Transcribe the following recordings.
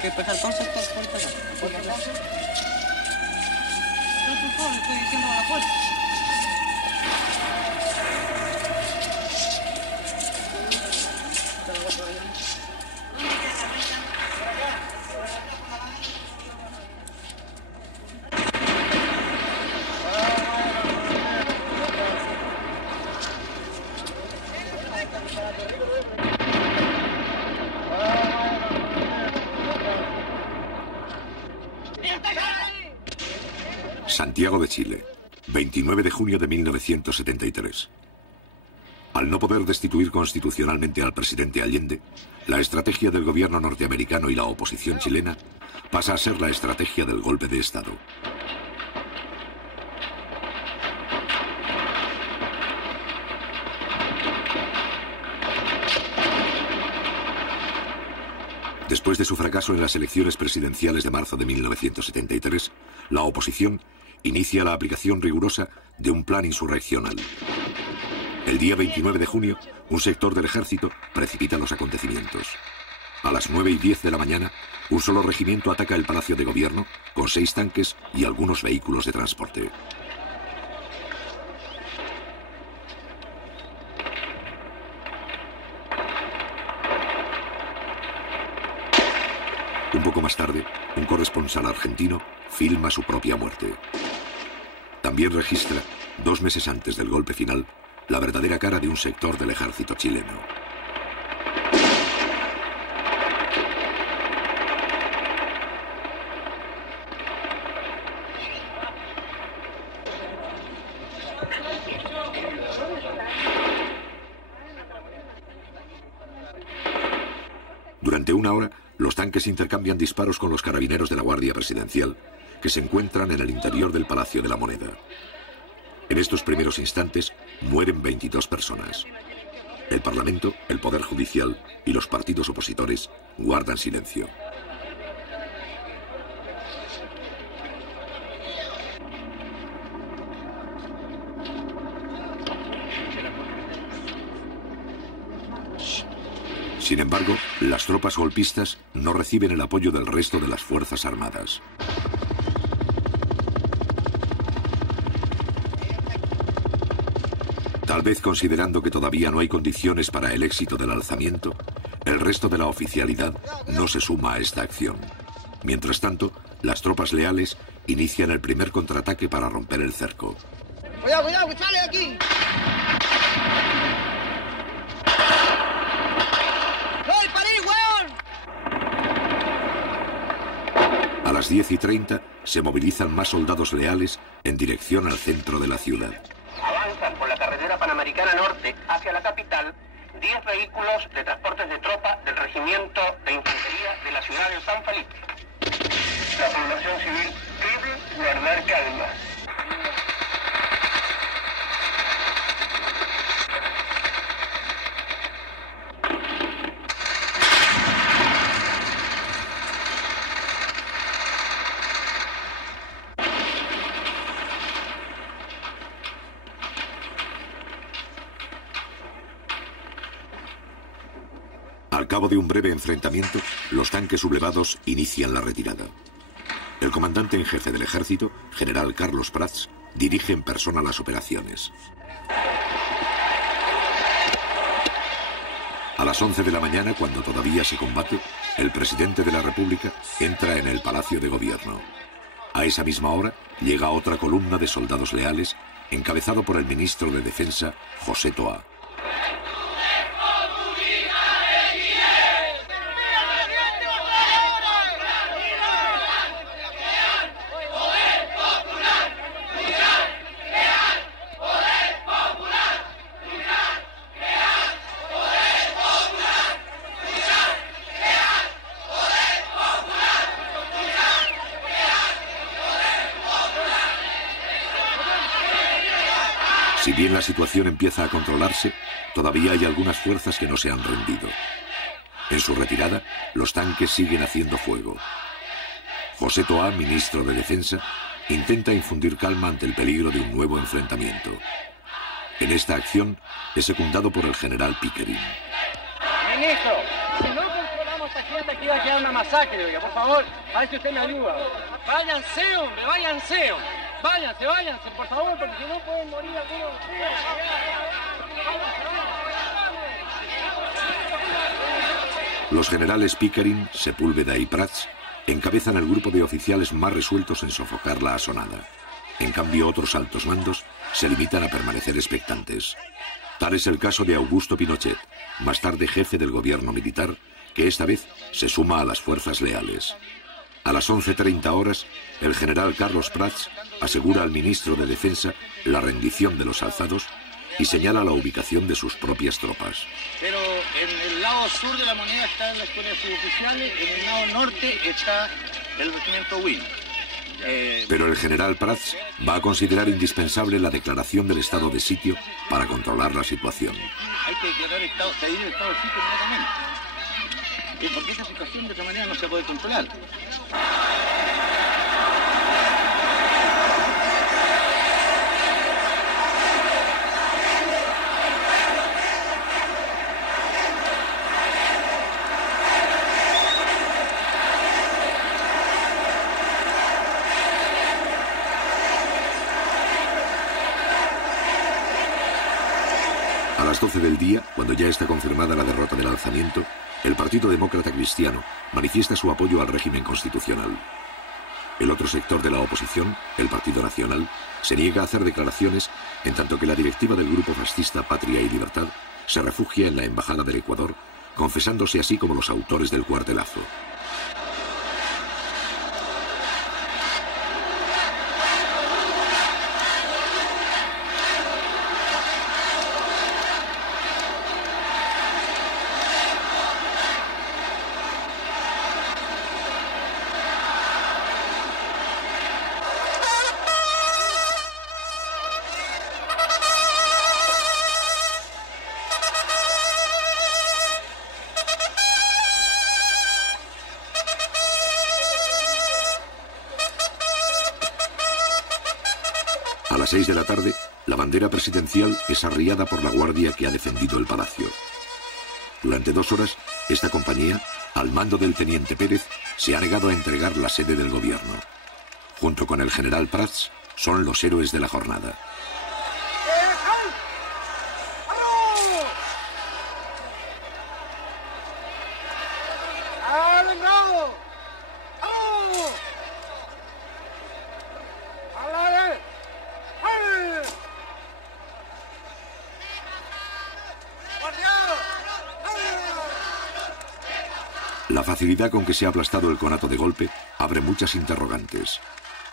Que pues entonces por esta casa. ¿Por entonces? Yo por favor, le estoy diciendo a la puerta. Santiago de Chile, 29 de junio de 1973. Al no poder destituir constitucionalmente al presidente Allende, la estrategia del gobierno norteamericano y la oposición chilena pasa a ser la estrategia del golpe de Estado. Después de su fracaso en las elecciones presidenciales de marzo de 1973, la oposición inicia la aplicación rigurosa de un plan insurreccional. El día 29 de junio, un sector del ejército precipita los acontecimientos. A las 9:10 de la mañana, un solo regimiento ataca el Palacio de Gobierno con 6 tanques y algunos vehículos de transporte. Un poco más tarde, un corresponsal argentino filma su propia muerte. También registra, 2 meses antes del golpe final, la verdadera cara de un sector del ejército chileno. Durante una hora, los tanques intercambian disparos con los carabineros de la Guardia Presidencial, que se encuentran en el interior del Palacio de la Moneda. En estos primeros instantes mueren 22 personas. El Parlamento, el Poder Judicial y los partidos opositores guardan silencio. Sin embargo, las tropas golpistas no reciben el apoyo del resto de las Fuerzas Armadas. Tal vez considerando que todavía no hay condiciones para el éxito del alzamiento, el resto de la oficialidad no se suma a esta acción. Mientras tanto, las tropas leales inician el primer contraataque para romper el cerco. ¡Cuidado, cuidado, que sale aquí! A las 10:30 se movilizan más soldados leales en dirección al centro de la ciudad. Avanzan por la carretera Panamericana Norte hacia la capital 10 vehículos de transportes de tropa del Regimiento de Infantería de la ciudad de San Felipe. La población civil debe guardar calma. Al cabo de un breve enfrentamiento, los tanques sublevados inician la retirada. El comandante en jefe del ejército, general Carlos Prats, dirige en persona las operaciones. A las 11 de la mañana, cuando todavía se combate, el presidente de la República entra en el Palacio de Gobierno. A esa misma hora, llega otra columna de soldados leales, encabezado por el ministro de Defensa, José Toá. Si bien la situación empieza a controlarse, todavía hay algunas fuerzas que no se han rendido. En su retirada, los tanques siguen haciendo fuego. José Toá, ministro de Defensa, intenta infundir calma ante el peligro de un nuevo enfrentamiento. En esta acción es secundado por el general Pickering. Ministro, si no controlamos aquí presidente, aquí va a quedar una masacre, oiga, por favor, a ver si usted me ayuda. Váyanse, hombre, váyanse. Váyanse, por favor, porque si no pueden morir algunos. Los generales Pickering, Sepúlveda y Prats encabezan el grupo de oficiales más resueltos en sofocar la asonada. En cambio, otros altos mandos se limitan a permanecer expectantes. Tal es el caso de Augusto Pinochet, más tarde jefe del gobierno militar, que esta vez se suma a las fuerzas leales. A las 11:30 horas, el general Carlos Prats asegura al ministro de Defensa la rendición de los alzados y señala la ubicación de sus propias tropas. Pero en el lado sur de la moneda están las escuelas suboficiales, en el lado norte está el regimiento Win. Pero el general Prats va a considerar indispensable la declaración del estado de sitio para controlar la situación. Hay que declarar el estado de sitio inmediatamente. Porque esta situación de otra manera no se puede controlar. A las 12 del día, cuando ya está confirmada la derrota del alzamiento, el Partido Demócrata Cristiano manifiesta su apoyo al régimen constitucional. El otro sector de la oposición, el Partido Nacional, se niega a hacer declaraciones, en tanto que la directiva del grupo fascista Patria y Libertad se refugia en la Embajada del Ecuador, confesándose así como los autores del cuartelazo. A las 6 de la tarde, la bandera presidencial es arriada por la guardia que ha defendido el palacio. Durante 2 horas, esta compañía, al mando del teniente Pérez, se ha negado a entregar la sede del gobierno. Junto con el general Prats, son los héroes de la jornada. La facilidad con que se ha aplastado el conato de golpe abre muchas interrogantes.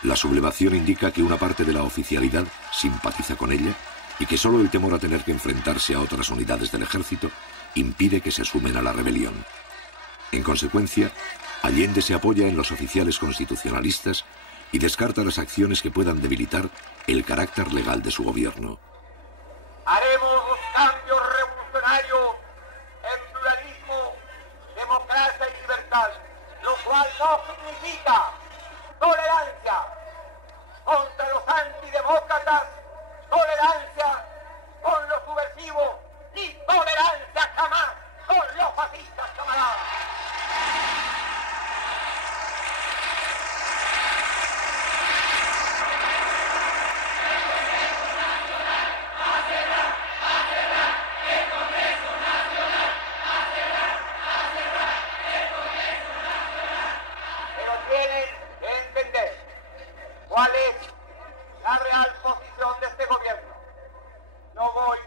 La sublevación indica que una parte de la oficialidad simpatiza con ella y que solo el temor a tener que enfrentarse a otras unidades del ejército impide que se sumen a la rebelión. En consecuencia, Allende se apoya en los oficiales constitucionalistas y descarta las acciones que puedan debilitar el carácter legal de su gobierno. Haremos los cambios revolucionarios en pluralismo, democracia y libertad, lo cual no significa tolerancia contra los antidemócratas, tolerancia con los subversivos, ni tolerancia jamás con los fascistas, camaradas. ¿Cuál es la real posición de este gobierno? No voy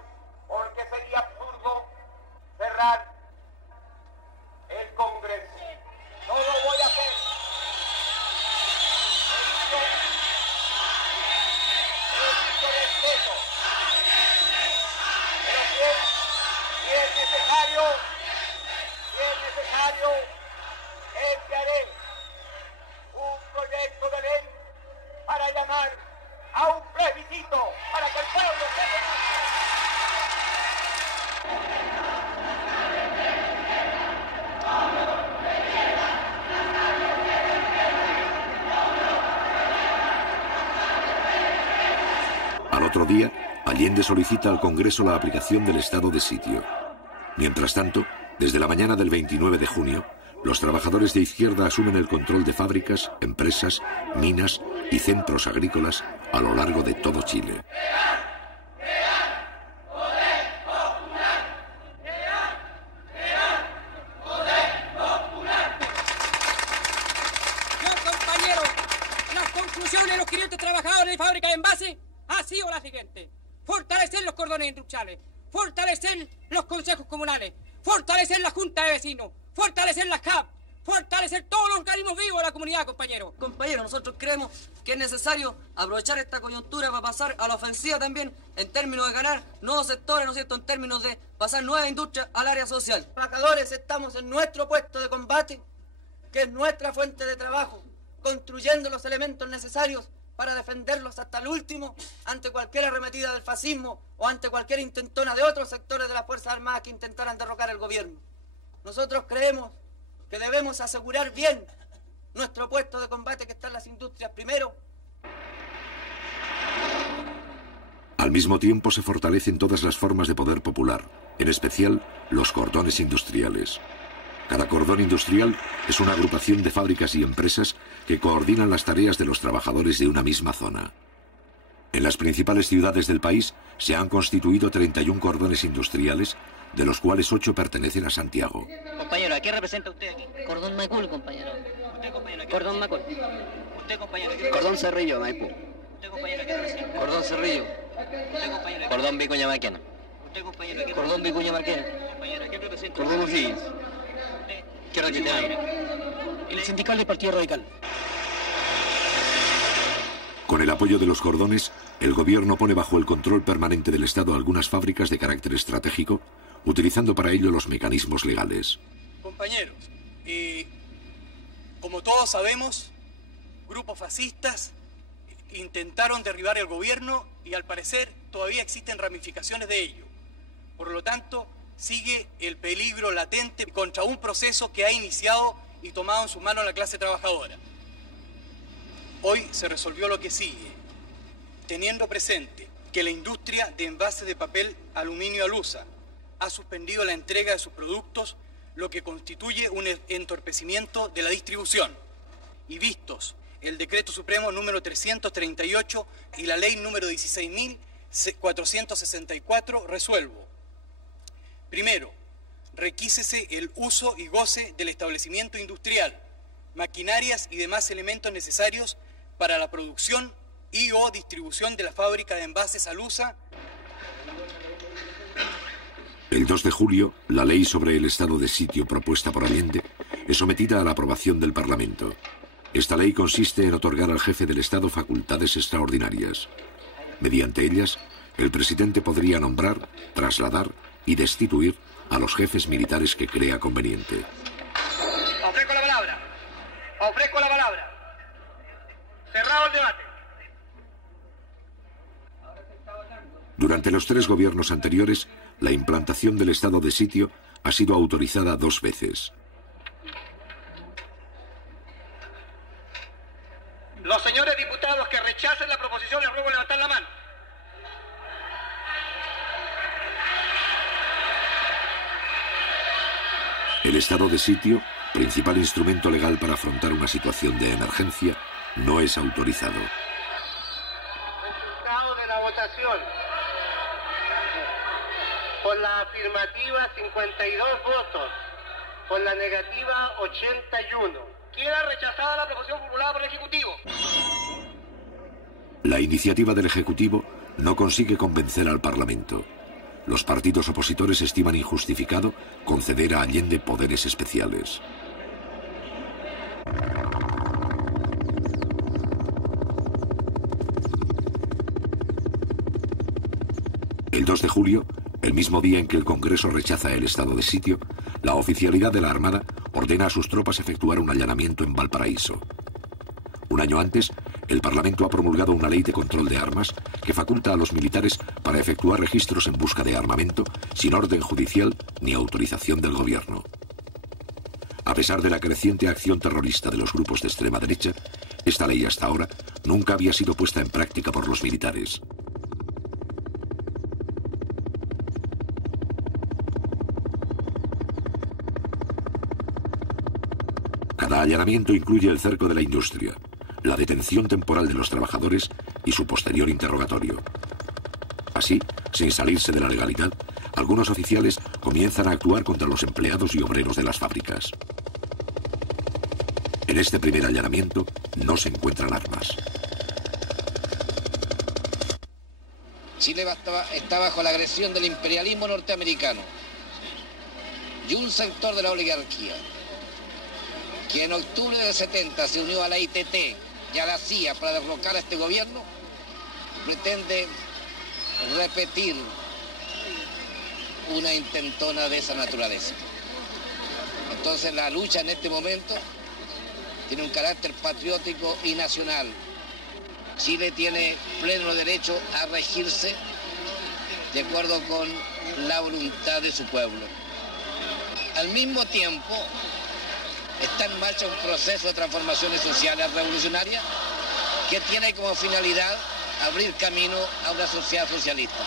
porque sería absurdo cerrar el Congreso. No lo voy a hacer. Esto respeto. Pero si es necesario, enviaré un proyecto de ley para llamar a un plebiscito para que el pueblo se pronuncie. Al otro día, Allende solicita al Congreso la aplicación del estado de sitio. Mientras tanto, desde la mañana del 29 de junio, los trabajadores de izquierda asumen el control de fábricas, empresas, minas y centros agrícolas a lo largo de todo Chile. De los 500 trabajadores de fábrica de envase ha sido la siguiente: fortalecer los cordones industriales, fortalecer los consejos comunales, fortalecer la junta de vecinos, fortalecer las CAP, fortalecer todos los organismos vivos de la comunidad, compañeros. Compañeros, nosotros creemos que es necesario aprovechar esta coyuntura para pasar a la ofensiva también en términos de ganar nuevos sectores, ¿no es cierto?, en términos de pasar nuevas industrias al área social. Trabajadores, estamos en nuestro puesto de combate, que es nuestra fuente de trabajo, construyendo los elementos necesarios para defenderlos hasta el último ante cualquier arremetida del fascismo o ante cualquier intentona de otros sectores de las Fuerzas Armadas que intentaran derrocar el gobierno. Nosotros creemos que debemos asegurar bien nuestro puesto de combate, que está en las industrias primero. Al mismo tiempo se fortalecen todas las formas de poder popular, en especial los cordones industriales. Cada cordón industrial es una agrupación de fábricas y empresas que coordinan las tareas de los trabajadores de una misma zona. En las principales ciudades del país se han constituido 31 cordones industriales, de los cuales 8 pertenecen a Santiago. Compañero, ¿a qué representa usted aquí? Cordón Macul, compañero. ¿Usted, compañero, qué Cordón Macul. ¿Usted, compañero, qué Cordón Cerrillo, Maipú. ¿Usted, compañero, qué representa? Cordón Cerrillo. ¿Usted, compañero, Cordón Vicuña Maquena. ¿Usted, compañero, qué Cordón Vicuña Maquena. compañero, qué representa? Cordón O'Higgins. ¿Qué representa? El sindical del Partido Radical. Con el apoyo de los cordones, el gobierno pone bajo el control permanente del Estado algunas fábricas de carácter estratégico, utilizando para ello los mecanismos legales. Compañeros, como todos sabemos, grupos fascistas intentaron derribar el gobierno y al parecer todavía existen ramificaciones de ello. Por lo tanto, sigue el peligro latente contra un proceso que ha iniciado y tomado en sus manos la clase trabajadora. Hoy se resolvió lo que sigue, teniendo presente que la industria de envases de papel aluminio Alusa ha suspendido la entrega de sus productos, lo que constituye un entorpecimiento de la distribución. Y vistos el Decreto Supremo número 338 y la Ley número 16.464, resuelvo. Primero, requísese el uso y goce del establecimiento industrial, maquinarias y demás elementos necesarios para la producción y o distribución de la fábrica de envases Alusa. El 2 de julio, la ley sobre el estado de sitio propuesta por Allende es sometida a la aprobación del Parlamento. Esta ley consiste en otorgar al jefe del Estado facultades extraordinarias. Mediante ellas, el presidente podría nombrar, trasladar y destituir a los jefes militares que crea conveniente. Ofrezco la palabra. Ofrezco la palabra. Cerrado el debate. Durante los 3 gobiernos anteriores, la implantación del estado de sitio ha sido autorizada 2 veces. Los señores diputados que rechacen la proposición les ruego levantar la mano. El estado de sitio, principal instrumento legal para afrontar una situación de emergencia, no es autorizado. Resultado de la votación. Por la afirmativa 52 votos, por la negativa 81. Queda rechazada la proposición formulada por el Ejecutivo. La iniciativa del Ejecutivo no consigue convencer al Parlamento. Los partidos opositores estiman injustificado conceder a Allende poderes especiales. El 2 de julio, el mismo día en que el Congreso rechaza el estado de sitio, la oficialidad de la Armada ordena a sus tropas efectuar un allanamiento en Valparaíso. Un año antes, el Parlamento ha promulgado una ley de control de armas que faculta a los militares para efectuar registros en busca de armamento sin orden judicial ni autorización del gobierno. A pesar de la creciente acción terrorista de los grupos de extrema derecha, esta ley hasta ahora nunca había sido puesta en práctica por los militares. Cada allanamiento incluye el cerco de la industria, la detención temporal de los trabajadores y su posterior interrogatorio. Así, sin salirse de la legalidad, algunos oficiales comienzan a actuar contra los empleados y obreros de las fábricas. En este primer allanamiento no se encuentran armas. Chile está bajo la agresión del imperialismo norteamericano y un sector de la oligarquía que en octubre del 70 se unió a la ITT y a la CIA para derrocar a este gobierno, pretende repetir una intentona de esa naturaleza. Entonces la lucha en este momento tiene un carácter patriótico y nacional. Chile tiene pleno derecho a regirse de acuerdo con la voluntad de su pueblo. Al mismo tiempo, está en marcha un proceso de transformaciones sociales revolucionarias que tiene como finalidad abrir camino a una sociedad socialista.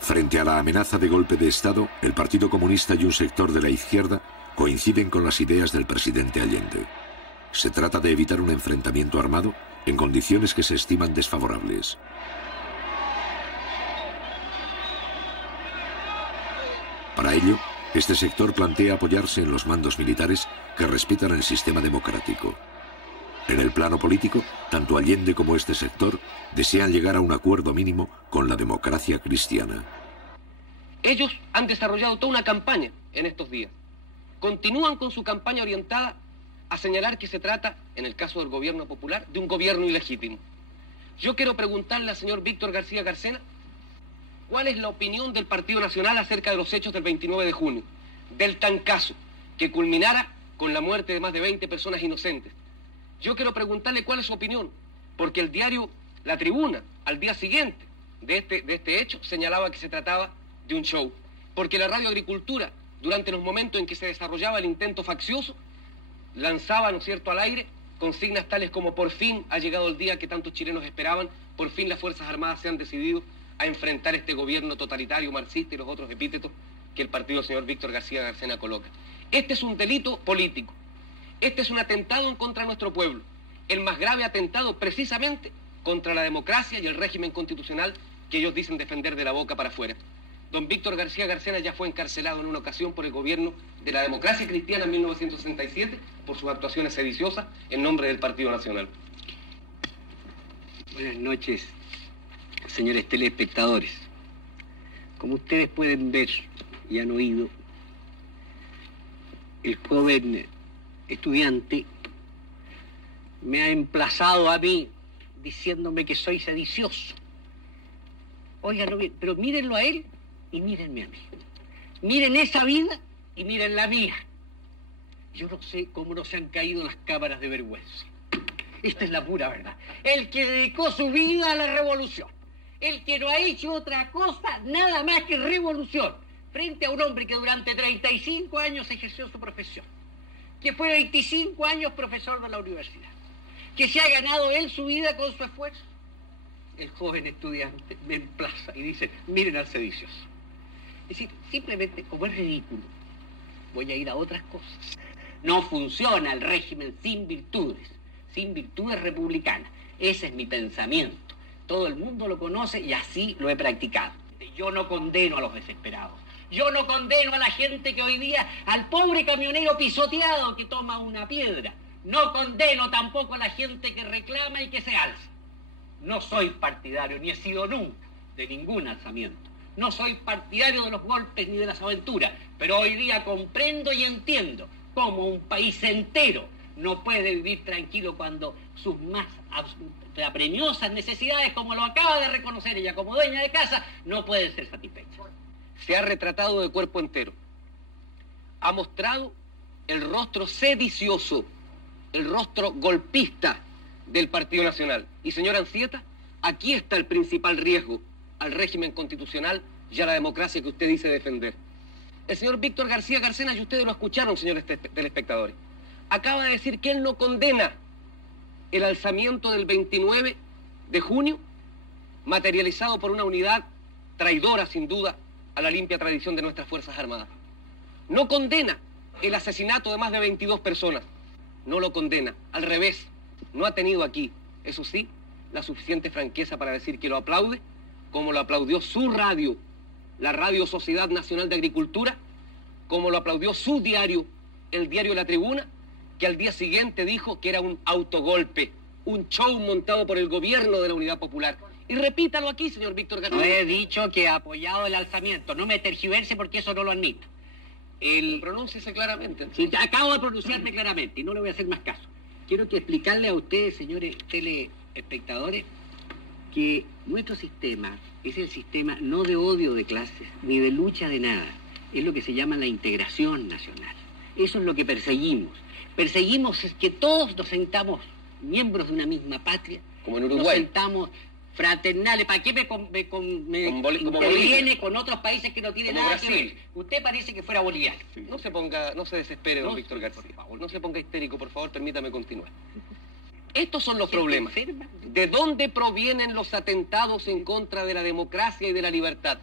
Frente a la amenaza de golpe de Estado, el Partido Comunista y un sector de la izquierda coinciden con las ideas del presidente Allende. Se trata de evitar un enfrentamiento armado en condiciones que se estiman desfavorables. Para ello, este sector plantea apoyarse en los mandos militares que respetan el sistema democrático. En el plano político, tanto Allende como este sector desean llegar a un acuerdo mínimo con la democracia cristiana. Ellos han desarrollado toda una campaña en estos días. Continúan con su campaña orientada a señalar que se trata, en el caso del gobierno popular, de un gobierno ilegítimo. Yo quiero preguntarle al señor Víctor García Carcena cuál es la opinión del Partido Nacional acerca de los hechos del 29 de junio, del tancazo que culminara con la muerte de más de 20 personas inocentes. Yo quiero preguntarle cuál es su opinión, porque el diario La Tribuna, al día siguiente de este hecho, señalaba que se trataba de un show, porque la Radio Agricultura, durante los momentos en que se desarrollaba el intento faccioso, lanzaba, ¿no es cierto?, al aire consignas tales como: por fin ha llegado el día que tantos chilenos esperaban, por fin las Fuerzas Armadas se han decidido a enfrentar este gobierno totalitario, marxista y los otros epítetos que el partido del señor Víctor García Carcena coloca. Este es un delito político, este es un atentado en contra de nuestro pueblo, el más grave atentado precisamente contra la democracia y el régimen constitucional que ellos dicen defender de la boca para afuera. Don Víctor García Carcena ya fue encarcelado en una ocasión por el gobierno de la democracia cristiana en 1967 por sus actuaciones sediciosas en nombre del Partido Nacional. Buenas noches, señores telespectadores. Como ustedes pueden ver y han oído, el joven estudiante me ha emplazado a mí diciéndome que soy sedicioso. Óiganlo bien, pero mírenlo a él y mírenme a mí. Miren esa vida y miren la mía. Yo no sé cómo no se han caído las cámaras de vergüenza. Esta es la pura verdad. El que dedicó su vida a la revolución, el que no ha hecho otra cosa nada más que revolución, frente a un hombre que durante 35 años ejerció su profesión, que fue 25 años profesor de la universidad, que se ha ganado él su vida con su esfuerzo. El joven estudiante me emplaza y dice: miren al sedicioso. Es decir, simplemente, como es ridículo, voy a ir a otras cosas. No funciona el régimen sin virtudes republicanas. Ese es mi pensamiento. Todo el mundo lo conoce y así lo he practicado. Yo no condeno a los desesperados. Yo no condeno a la gente que hoy día, al pobre camionero pisoteado que toma una piedra. No condeno tampoco a la gente que reclama y que se alza. No soy partidario, ni he sido nunca, de ningún alzamiento. No soy partidario de los golpes ni de las aventuras, pero hoy día comprendo y entiendo cómo un país entero no puede vivir tranquilo cuando sus más apremiosas necesidades, como lo acaba de reconocer ella como dueña de casa, no pueden ser satisfechas. Se ha retratado de cuerpo entero. Ha mostrado el rostro sedicioso, el rostro golpista del Partido Nacional. Y señor Anzieta, aquí está el principal riesgo al régimen constitucional y a la democracia que usted dice defender. El señor Víctor García Carcena, y ustedes lo escucharon, señores telespectadores, acaba de decir que él no condena el alzamiento del 29 de junio, materializado por una unidad traidora, sin duda, a la limpia tradición de nuestras Fuerzas Armadas. no condena el asesinato de más de 22 personas. No lo condena, al revés. No ha tenido aquí, eso sí, la suficiente franqueza para decir que lo aplaude, como lo aplaudió su radio, la Radio Sociedad Nacional de Agricultura, como lo aplaudió su diario, el diario La Tribuna, que al día siguiente dijo que era un autogolpe, un show montado por el gobierno de la Unidad Popular. Y repítalo aquí, señor Víctor García. No he dicho que ha apoyado el alzamiento, no me tergiverse porque eso no lo admito. Pronúnciese claramente. Sí, acabo de pronunciarme claramente y no le voy a hacer más caso. Quiero que explicarle a ustedes, señores telespectadores, que nuestro sistema es el sistema no de odio de clases, ni de lucha de nada. Es lo que se llama la integración nacional. Eso es lo que perseguimos. Perseguimos es que todos nos sentamos miembros de una misma patria. Como en Uruguay. Nos sentamos fraternales. ¿Para qué me interviene con otros países que no tienen como nada Brasil. que ver? Usted parece que fuera boliviano. No se desespere, don Víctor García. Por favor, no se ponga histérico, por favor, permítame continuar. Estos son los problemas. ¿De dónde provienen los atentados en contra de la democracia y de la libertad?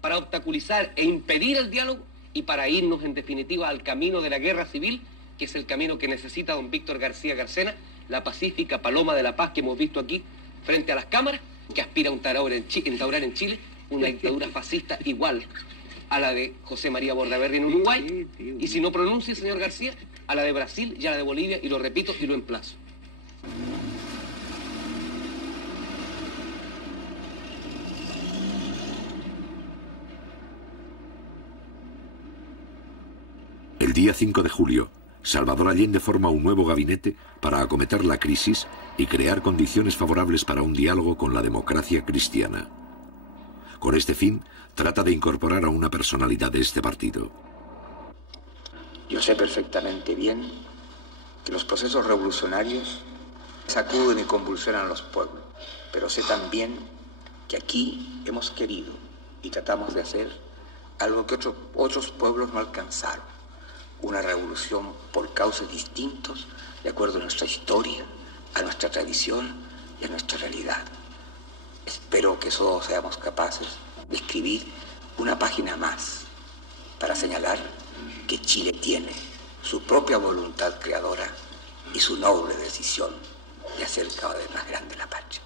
Para obstaculizar e impedir el diálogo y para irnos, en definitiva, al camino de la guerra civil, que es el camino que necesita don Víctor García Garcena, la pacífica paloma de la paz que hemos visto aquí frente a las cámaras, que aspira a instaurar en Chile una dictadura fascista igual a la de José María Bordaberry en Uruguay, y si no pronuncia, señor García, a la de Brasil y a la de Bolivia, y lo repito y lo emplazo. El día 5 de julio, Salvador Allende forma un nuevo gabinete para acometer la crisis y crear condiciones favorables para un diálogo con la democracia cristiana. Con este fin, trata de incorporar a una personalidad de este partido. Yo sé perfectamente bien que los procesos revolucionarios sacuden y convulsionan a los pueblos, pero sé también que aquí hemos querido y tratamos de hacer algo que otros pueblos no alcanzaron. Una revolución por cauces distintos, de acuerdo a nuestra historia, a nuestra tradición y a nuestra realidad. Espero que todos seamos capaces de escribir una página más para señalar que Chile tiene su propia voluntad creadora y su noble decisión de hacer cada vez más grande la patria.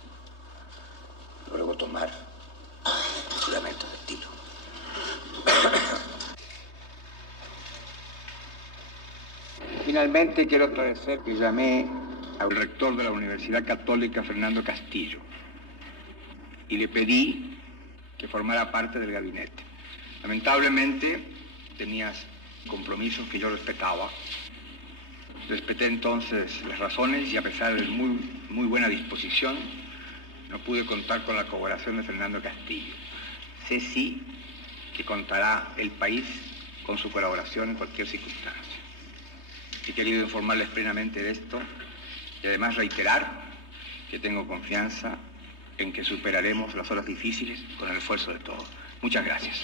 Luego tomar juramentos de estilo. Finalmente quiero esclarecer que llamé al rector de la Universidad Católica, Fernando Castillo, y le pedí que formara parte del gabinete. Lamentablemente tenías compromisos que yo respetaba. Respeté entonces las razones y a pesar de muy buena disposición, no pude contar con la colaboración de Fernando Castillo. Sé sí que contará el país con su colaboración en cualquier circunstancia. He querido informarles plenamente de esto y además reiterar que tengo confianza en que superaremos las horas difíciles con el esfuerzo de todos. Muchas gracias.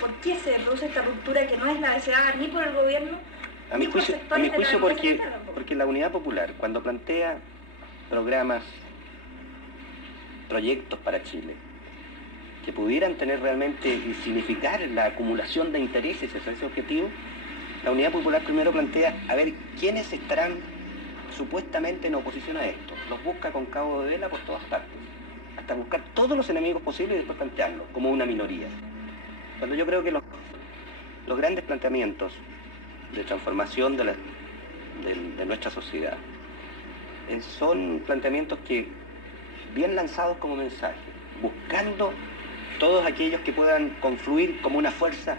¿Por qué se produce esta ruptura que no es la deseada ni por el gobierno? A mi juicio porque la Unidad Popular, cuando plantea programas, proyectos para Chile, que pudieran tener realmente y significar la acumulación de intereses hacia ese objetivo, la Unidad Popular primero plantea a ver quiénes estarán supuestamente en oposición a esto. Los busca con cabo de vela por todas partes, hasta buscar todos los enemigos posibles y después plantearlos como una minoría. Cuando yo creo que los grandes planteamientos de transformación de nuestra sociedad son planteamientos que, bien lanzados como mensaje, buscando todos aquellos que puedan confluir como una fuerza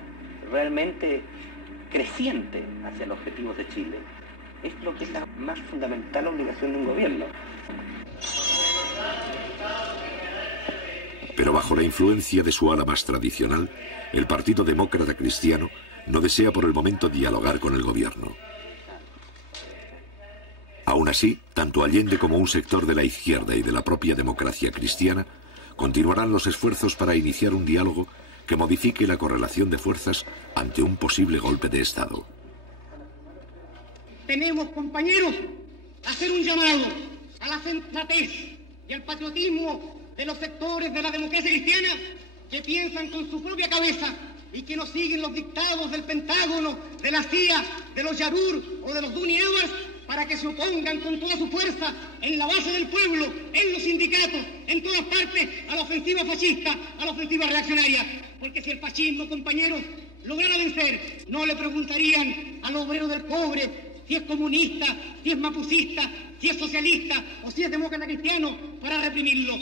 realmente creciente hacia los objetivos de Chile, es lo que es la más fundamental obligación de un gobierno. Pero bajo la influencia de su ala más tradicional, el Partido Demócrata Cristiano no desea por el momento dialogar con el gobierno. Aún así, tanto Allende como un sector de la izquierda y de la propia democracia cristiana continuarán los esfuerzos para iniciar un diálogo que modifique la correlación de fuerzas ante un posible golpe de Estado. Tenemos, compañeros, hacer un llamado a la sensatez, y el patriotismo de los sectores de la democracia cristiana que piensan con su propia cabeza y que no siguen los dictados del Pentágono, de la CIA, de los Yarur o de los Duni Edwards, para que se opongan con toda su fuerza en la base del pueblo, en los sindicatos, en todas partes, a la ofensiva fascista, a la ofensiva reaccionaria. Porque si el fascismo, compañeros, lograra vencer, no le preguntarían al obrero del cobre si es comunista, si es mapucista, si es socialista o si es demócrata cristiano para reprimirlo.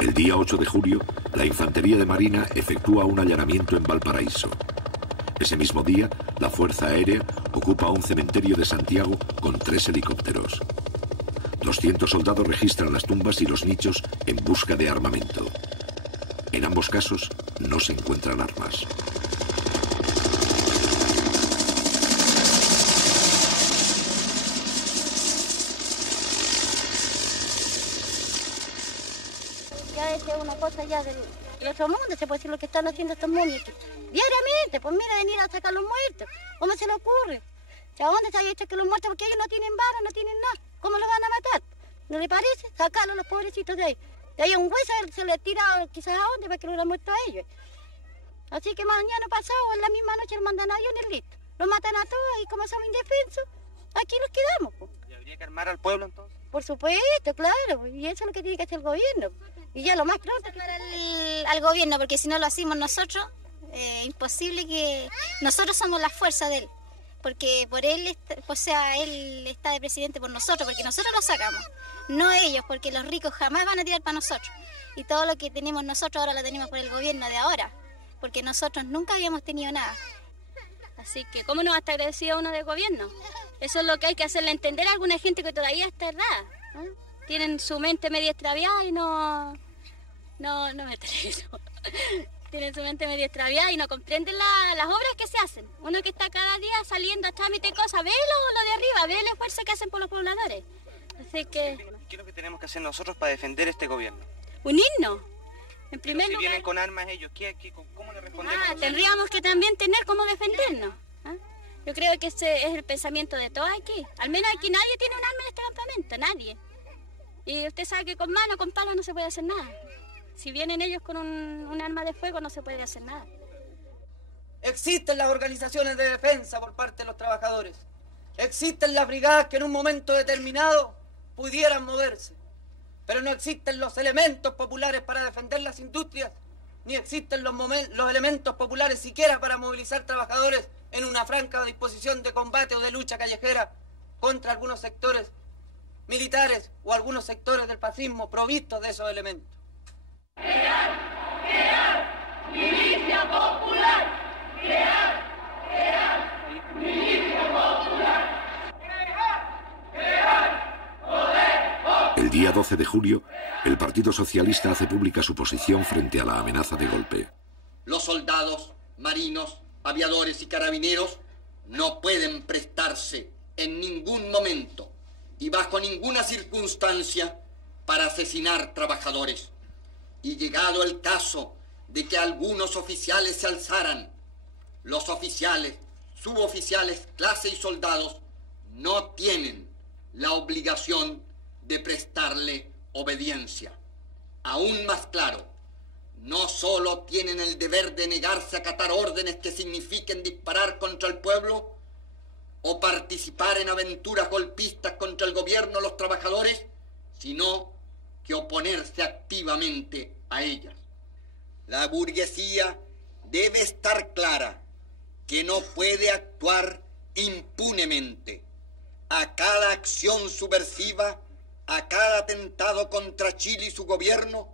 El día 8 de julio, la Infantería de Marina efectúa un allanamiento en Valparaíso. Ese mismo día, la Fuerza Aérea ocupa un cementerio de Santiago con 3 helicópteros. 200 soldados registran las tumbas y los nichos en busca de armamento. En ambos casos, no se encuentran armas. Ya es una cosa ya del otro mundo, se puede decir lo que están haciendo estos momios. Diariamente, pues mira, venir a sacar los muertos. ¿Cómo se le ocurre? ¿A dónde se ha hecho que los muertos? Porque ellos no tienen balas, no tienen nada. ¿Cómo los van a matar? ¿No le parece? Sacarlos los pobrecitos de ahí. De ahí un hueso se le tira quizás a dónde para que lo hubieran muerto a ellos. Así que mañana pasado, en la misma noche, los mandan a aviones listos. Los matan a todos y como somos indefensos, aquí nos quedamos. Pues. ¿Y habría que armar al pueblo entonces? Por supuesto, claro. Y eso es lo que tiene que hacer el gobierno. Y ya lo más pronto al gobierno, porque si no lo hacemos nosotros, imposible que... Nosotros somos la fuerza de él, porque por él, o sea, él está de presidente por nosotros, porque nosotros lo sacamos, no ellos, porque los ricos jamás van a tirar para nosotros. Y todo lo que tenemos nosotros ahora lo tenemos por el gobierno de ahora, porque nosotros nunca habíamos tenido nada. Así que, ¿cómo no va a estar agradecido uno del gobierno? Eso es lo que hay que hacerle entender a alguna gente que todavía está errada, ¿no? Tienen su mente medio extraviada y no me eso. Tienen su mente medio extraviada y no comprenden las obras que se hacen. Uno que está cada día saliendo a trámite y cosas, ve lo de arriba, ve el esfuerzo que hacen por los pobladores. Así que... ¿Qué es lo que tenemos que hacer nosotros para defender este gobierno? Unirnos. En primer lugar... Si vienen con armas ellos, ¿cómo le respondemos? Tendríamos que también tener cómo defendernos. Yo creo que ese es el pensamiento de todos aquí. Al menos aquí nadie tiene un arma en este campamento, nadie. Y usted sabe que con mano, con palo no se puede hacer nada. Si vienen ellos con un arma de fuego no se puede hacer nada. Existen las organizaciones de defensa por parte de los trabajadores. Existen las brigadas que en un momento determinado pudieran moverse. Pero no existen los elementos populares para defender las industrias, ni existen los elementos populares siquiera para movilizar trabajadores en una franca disposición de combate o de lucha callejera contra algunos sectores militares o algunos sectores del fascismo provistos de esos elementos. ¡Milicia popular! ¡Milicia popular! El día 12 de julio, el Partido Socialista hace pública su posición frente a la amenaza de golpe. Los soldados, marinos, aviadores y carabineros no pueden prestarse en ningún momento y bajo ninguna circunstancia para asesinar trabajadores. Y llegado el caso de que algunos oficiales se alzaran, los oficiales, suboficiales, clase y soldados no tienen la obligación de prestarle obediencia. Aún más claro, no solo tienen el deber de negarse a acatar órdenes que signifiquen disparar contra el pueblo o participar en aventuras golpistas contra el gobierno o los trabajadores, sino que oponerse activamente a ellas. La burguesía debe estar clara que no puede actuar impunemente. A cada acción subversiva, a cada atentado contra Chile y su gobierno,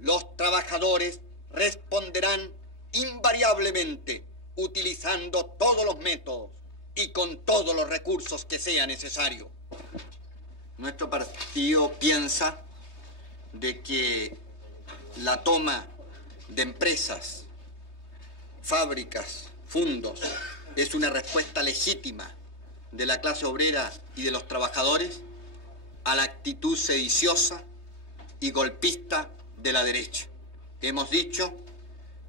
los trabajadores responderán invariablemente utilizando todos los métodos y con todos los recursos que sea necesario. Nuestro partido piensa de que la toma de empresas, fábricas, fondos, es una respuesta legítima de la clase obrera y de los trabajadores a la actitud sediciosa y golpista de la derecha. Hemos dicho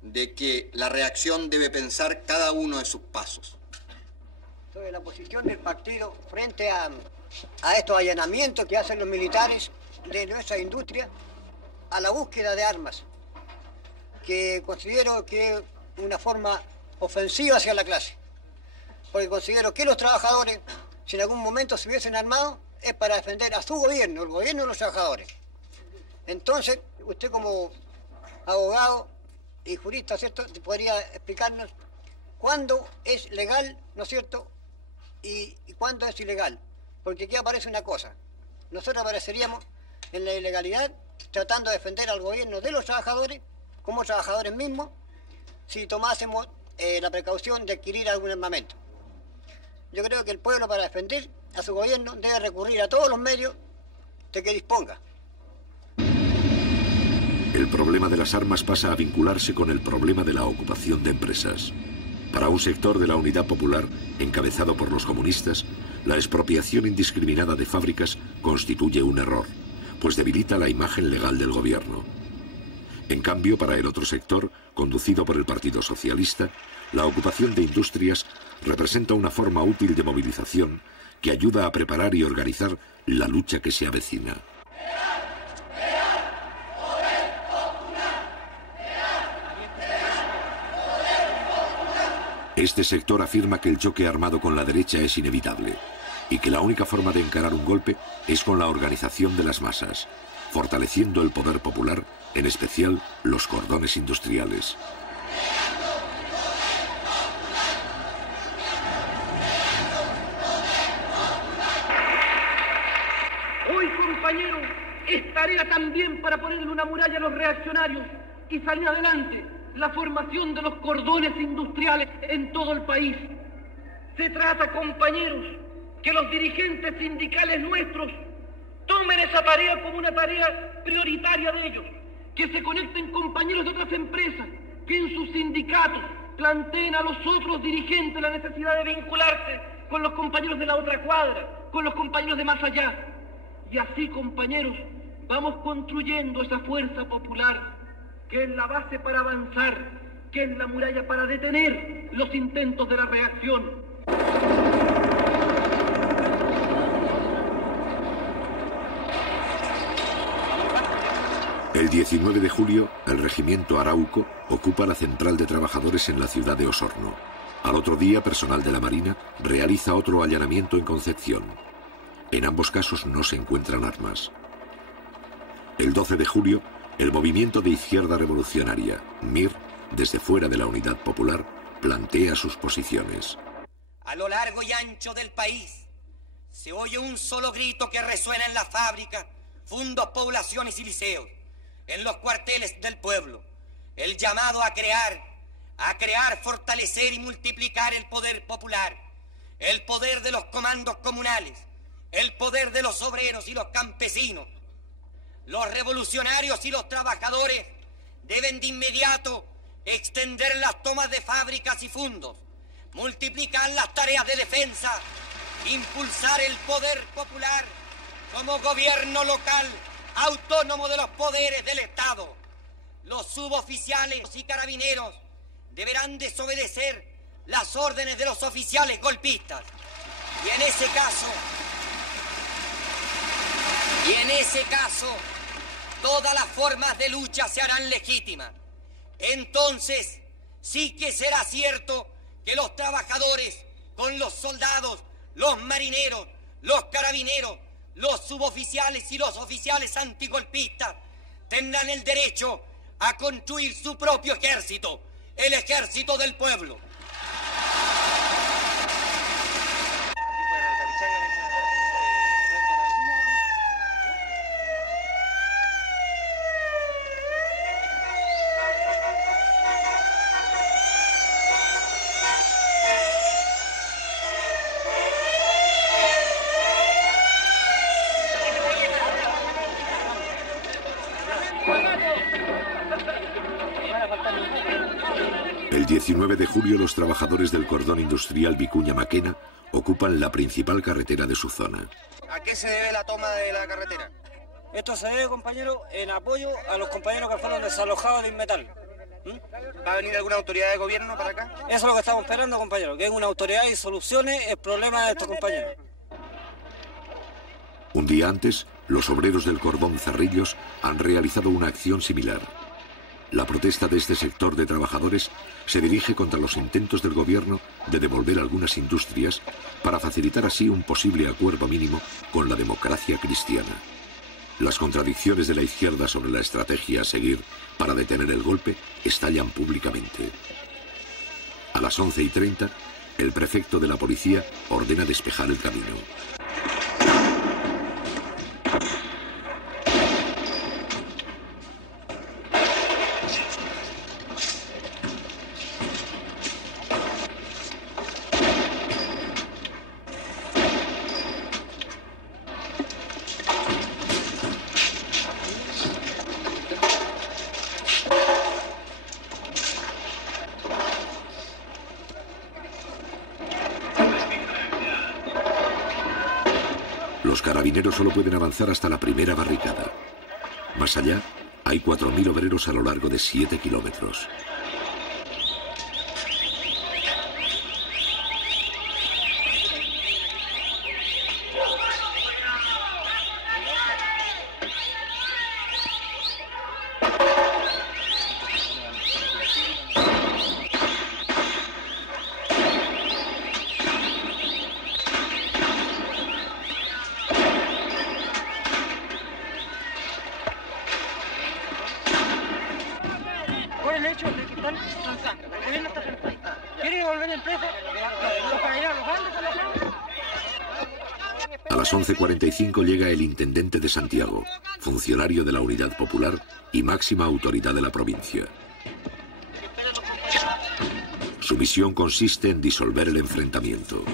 de que la reacción debe pensar cada uno de sus pasos. Sobre la posición del partido frente a estos allanamientos que hacen los militares de nuestra industria a la búsqueda de armas, que considero que es una forma ofensiva hacia la clase, porque considero que los trabajadores, si en algún momento se hubiesen armado, es para defender a su gobierno, el gobierno de los trabajadores. Entonces, usted como abogado y jurista, ¿cierto?, podría explicarnos cuándo es legal, ¿no es cierto?, y cuándo es ilegal. Porque aquí aparece una cosa. Nosotros apareceríamos en la ilegalidad tratando de defender al gobierno de los trabajadores, como trabajadores mismos, si tomásemos la precaución de adquirir algún armamento. Yo creo que el pueblo, para defender a su gobierno, debe recurrir a todos los medios de que disponga. El problema de las armas pasa a vincularse con el problema de la ocupación de empresas. Para un sector de la Unidad Popular, encabezado por los comunistas, la expropiación indiscriminada de fábricas constituye un error, pues debilita la imagen legal del gobierno. En cambio, para el otro sector, conducido por el Partido Socialista, la ocupación de industrias representa una forma útil de movilización que ayuda a preparar y organizar la lucha que se avecina. Este sector afirma que el choque armado con la derecha es inevitable y que la única forma de encarar un golpe es con la organización de las masas, fortaleciendo el poder popular, en especial los cordones industriales. Hoy, compañeros, es tarea también para ponerle una muralla a los reaccionarios y salir adelante la formación de los cordones industriales en todo el país. Se trata, compañeros, que los dirigentes sindicales nuestros tomen esa tarea como una tarea prioritaria de ellos, que se conecten compañeros de otras empresas, que en sus sindicatos planteen a los otros dirigentes la necesidad de vincularse con los compañeros de la otra cuadra, con los compañeros de más allá. Y así, compañeros, vamos construyendo esa fuerza popular que es la base para avanzar, que es la muralla para detener los intentos de la reacción. El 19 de julio, el regimiento Arauco ocupa la central de trabajadores en la ciudad de Osorno. Al otro día, personal de la Marina realiza otro allanamiento en Concepción. En ambos casos no se encuentran armas. El 12 de julio, el movimiento de izquierda revolucionaria, MIR, desde fuera de la Unidad Popular, plantea sus posiciones. A lo largo y ancho del país se oye un solo grito que resuena en la fábrica, fundos, poblaciones y liceos, en los cuarteles del pueblo. El llamado a crear, fortalecer y multiplicar el poder popular, el poder de los comandos comunales, el poder de los obreros y los campesinos. Los revolucionarios y los trabajadores deben de inmediato extender las tomas de fábricas y fundos, multiplicar las tareas de defensa, impulsar el poder popular como gobierno local autónomo de los poderes del Estado. Los suboficiales y carabineros deberán desobedecer las órdenes de los oficiales golpistas. Y en ese caso, todas las formas de lucha se harán legítimas. Entonces, sí que será cierto que los trabajadores, con los soldados, los marineros, los carabineros, los suboficiales y los oficiales antigolpistas, tendrán el derecho a construir su propio ejército, el ejército del pueblo. El 19 de julio, los trabajadores del cordón industrial Vicuña-Maquena ocupan la principal carretera de su zona. ¿A qué se debe la toma de la carretera? Esto se debe, compañero, en apoyo a los compañeros que fueron desalojados de Inmetal. ¿Va a venir alguna autoridad de gobierno para acá? Eso es lo que estamos esperando, compañero, que venga una autoridad y solucione el problema de estos compañeros. Un día antes, los obreros del cordón Cerrillos han realizado una acción similar. La protesta de este sector de trabajadores se dirige contra los intentos del gobierno de devolver algunas industrias para facilitar así un posible acuerdo mínimo con la democracia cristiana. Las contradicciones de la izquierda sobre la estrategia a seguir para detener el golpe estallan públicamente. A las 11:30, el prefecto de la policía ordena despejar el camino. Los carabineros solo pueden avanzar hasta la primera barricada. Más allá, hay 4.000 obreros a lo largo de 7 kilómetros. Por el hecho de que están transando. El gobierno está transando. ¿Quieren devolver la empresa? Los carabineros los van desalojar. A las 11:45 llega el intendente de Santiago, funcionario de la Unidad Popular y máxima autoridad de la provincia. Su misión consiste en disolver el enfrentamiento.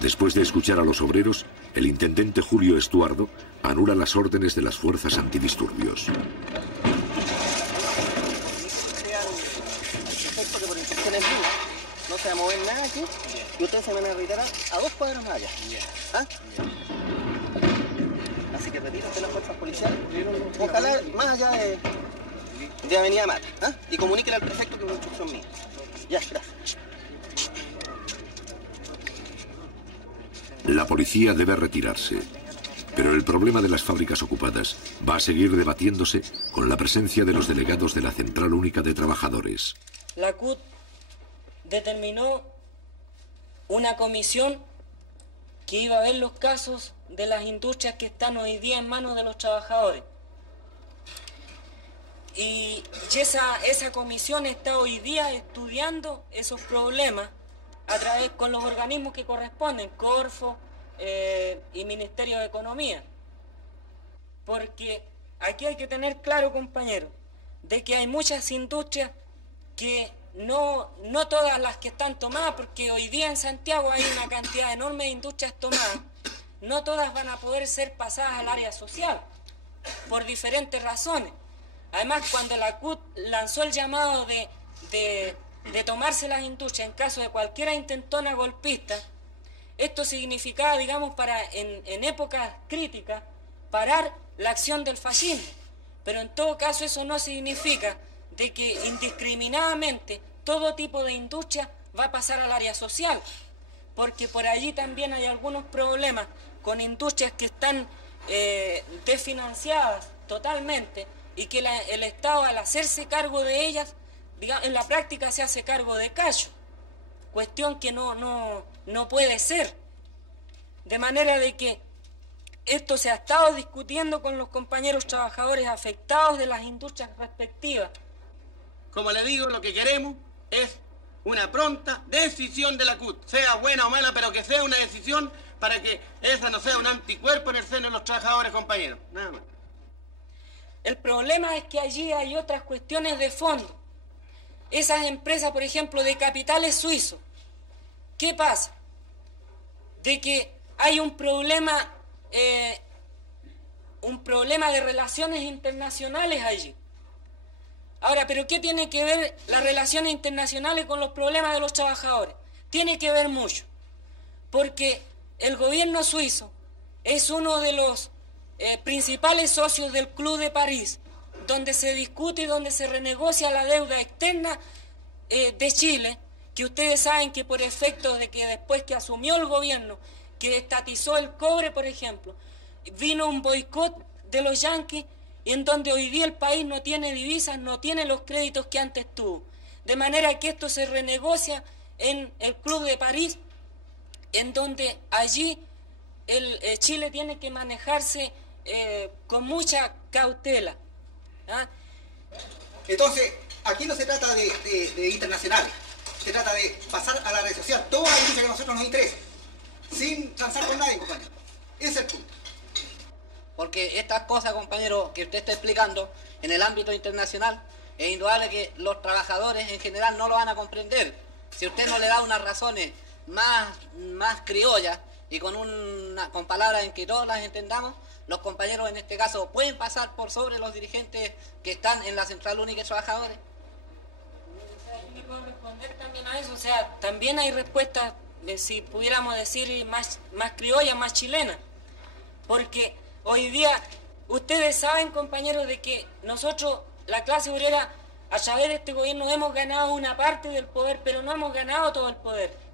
Después de escuchar a los obreros, el intendente Julio Estuardo anula las órdenes de las fuerzas antidisturbios. No se va a mover nada aquí y ustedes se van a retirar a 2 cuadras más allá. ¿Ah? Así que retírense las fuerzas policiales. Ojalá más allá de Avenida Mata. ¿Ah? Y comuníquenle al prefecto que es una instrucción mía. Ya, gracias. La policía debe retirarse, pero el problema de las fábricas ocupadas va a seguir debatiéndose con la presencia de los delegados de la Central Única de Trabajadores. La CUT determinó una comisión que iba a ver los casos de las industrias que están hoy día en manos de los trabajadores. Y esa comisión está hoy día estudiando esos problemas a través con los organismos que corresponden, Corfo y Ministerio de Economía. Porque aquí hay que tener claro, compañeros, de que hay muchas industrias que no todas las que están tomadas, porque hoy día en Santiago hay una cantidad enorme de industrias tomadas, no todas van a poder ser pasadas al área social, por diferentes razones. Además, cuando la CUT lanzó el llamado de tomarse las industrias en caso de cualquier intentona golpista, esto significaba, digamos, en épocas críticas, parar la acción del fascismo. Pero en todo caso eso no significa de que indiscriminadamente todo tipo de industria va a pasar al área social, porque por allí también hay algunos problemas con industrias que están desfinanciadas totalmente y que el Estado, al hacerse cargo de ellas, en la práctica se hace cargo de callo, cuestión que no puede ser. De manera de que esto se ha estado discutiendo con los compañeros trabajadores afectados de las industrias respectivas. Como le digo, lo que queremos es una pronta decisión de la CUT, sea buena o mala, pero que sea una decisión para que esa no sea un anticuerpo en el seno de los trabajadores, compañeros. Nada más. El problema es que allí hay otras cuestiones de fondo. Esas empresas, por ejemplo, de capitales suizos, ¿qué pasa? De que hay un problema de relaciones internacionales allí. Ahora, ¿pero qué tiene que ver las relaciones internacionales con los problemas de los trabajadores? Tiene que ver mucho, porque el gobierno suizo es uno de los principales socios del Club de París, donde se discute y donde se renegocia la deuda externa de Chile, que ustedes saben que por efecto de que después que asumió el gobierno, que estatizó el cobre, por ejemplo, vino un boicot de los yanquis, en donde hoy día el país no tiene divisas, no tiene los créditos que antes tuvo. De manera que esto se renegocia en el Club de París, en donde allí Chile tiene que manejarse con mucha cautela. ¿Ah? Entonces, aquí no se trata de internacional, se trata de pasar a la red social toda la divisa que a nosotros nos interesa, sin transar con nadie, compañero. Ese es el punto. Porque estas cosas, compañero, que usted está explicando en el ámbito internacional, es indudable que los trabajadores en general no lo van a comprender. Si usted no le da unas razones más criollas y con palabras en que todos las entendamos, los compañeros en este caso pueden pasar por sobre los dirigentes que están en la Central Única de Trabajadores. ¿Me puedo responder también a eso? O sea, también hay respuestas, si pudiéramos decir, más criollas, más chilenas. Porque hoy día, ustedes saben, compañeros, de que nosotros, la clase obrera, a través de este gobierno hemos ganado una parte del poder, pero no hemos ganado todo el poder.